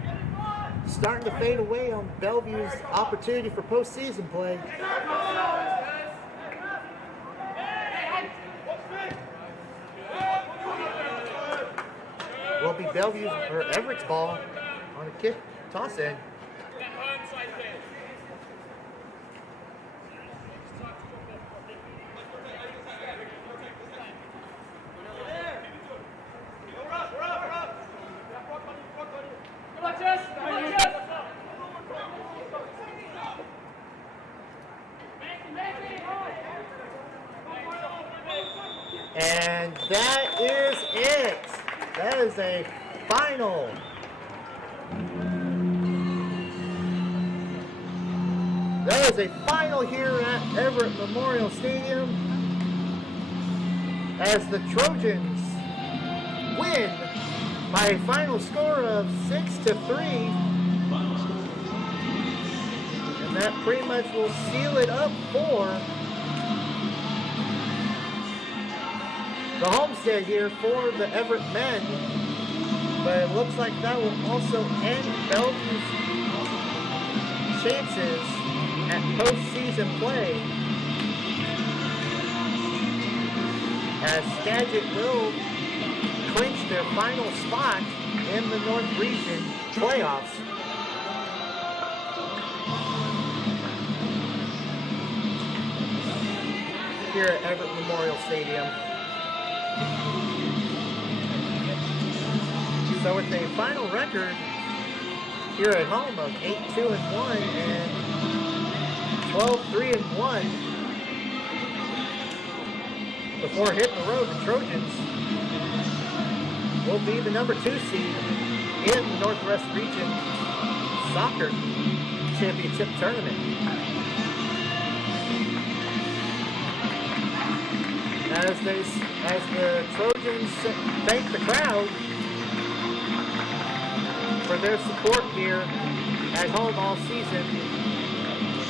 starting to fade away on Bellevue's opportunity for postseason play. Will be Bellevue's or Everett's ball on a kick toss in. And that is it. That is a final. That is a final here at Everett Memorial Stadium as the Trojans win by a final score of 6-3. And that pretty much will seal it up for the homestead here for the Everett men, but it looks like that will also end Bellevue's chances at postseason play, as Skagit will clinch their final spot in the North Region playoffs. Here at Everett Memorial Stadium. So with a final record here at home of 8-2-1 and 12-3-1, before hitting the road, the Trojans will be the number 2 seed in the Northwest Region Soccer Championship Tournament. As the Trojans thank the crowd for their support here at home all season.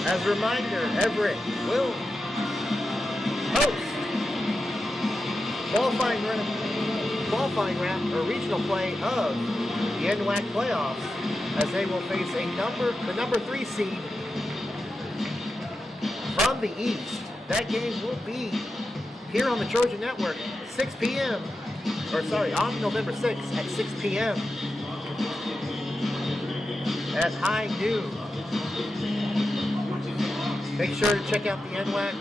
As a reminder, Everett will host qualifying round or regional play of the NWAC playoffs, as they will face the number 3 seed from the East. That game will be here on the Trojan Network, on November 6th at 6 p.m. at high noon. Make sure to check out the NWAC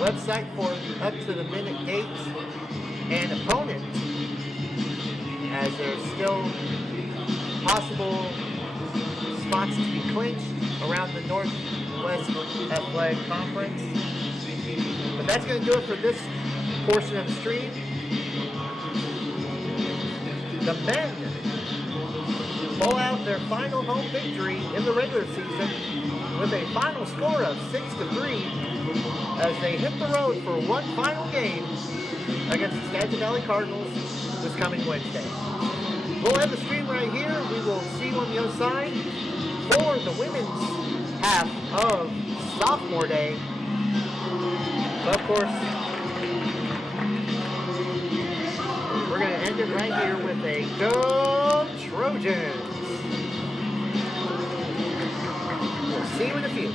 website for the up-to-the-minute dates and opponents, as there's still possible spots to be clinched around the Northwest Athletic Conference. But that's going to do it for this portion of the stream. The men pull out their final home victory in the regular season with a final score of 6-3 as they hit the road for one final game against the Skagit Valley Cardinals this coming Wednesday. We'll end the stream right here. We will see you on the other side for the women's half of Sophomore Day. But of course, we're going to end it right here with a Go Trojans. We'll see you in a few.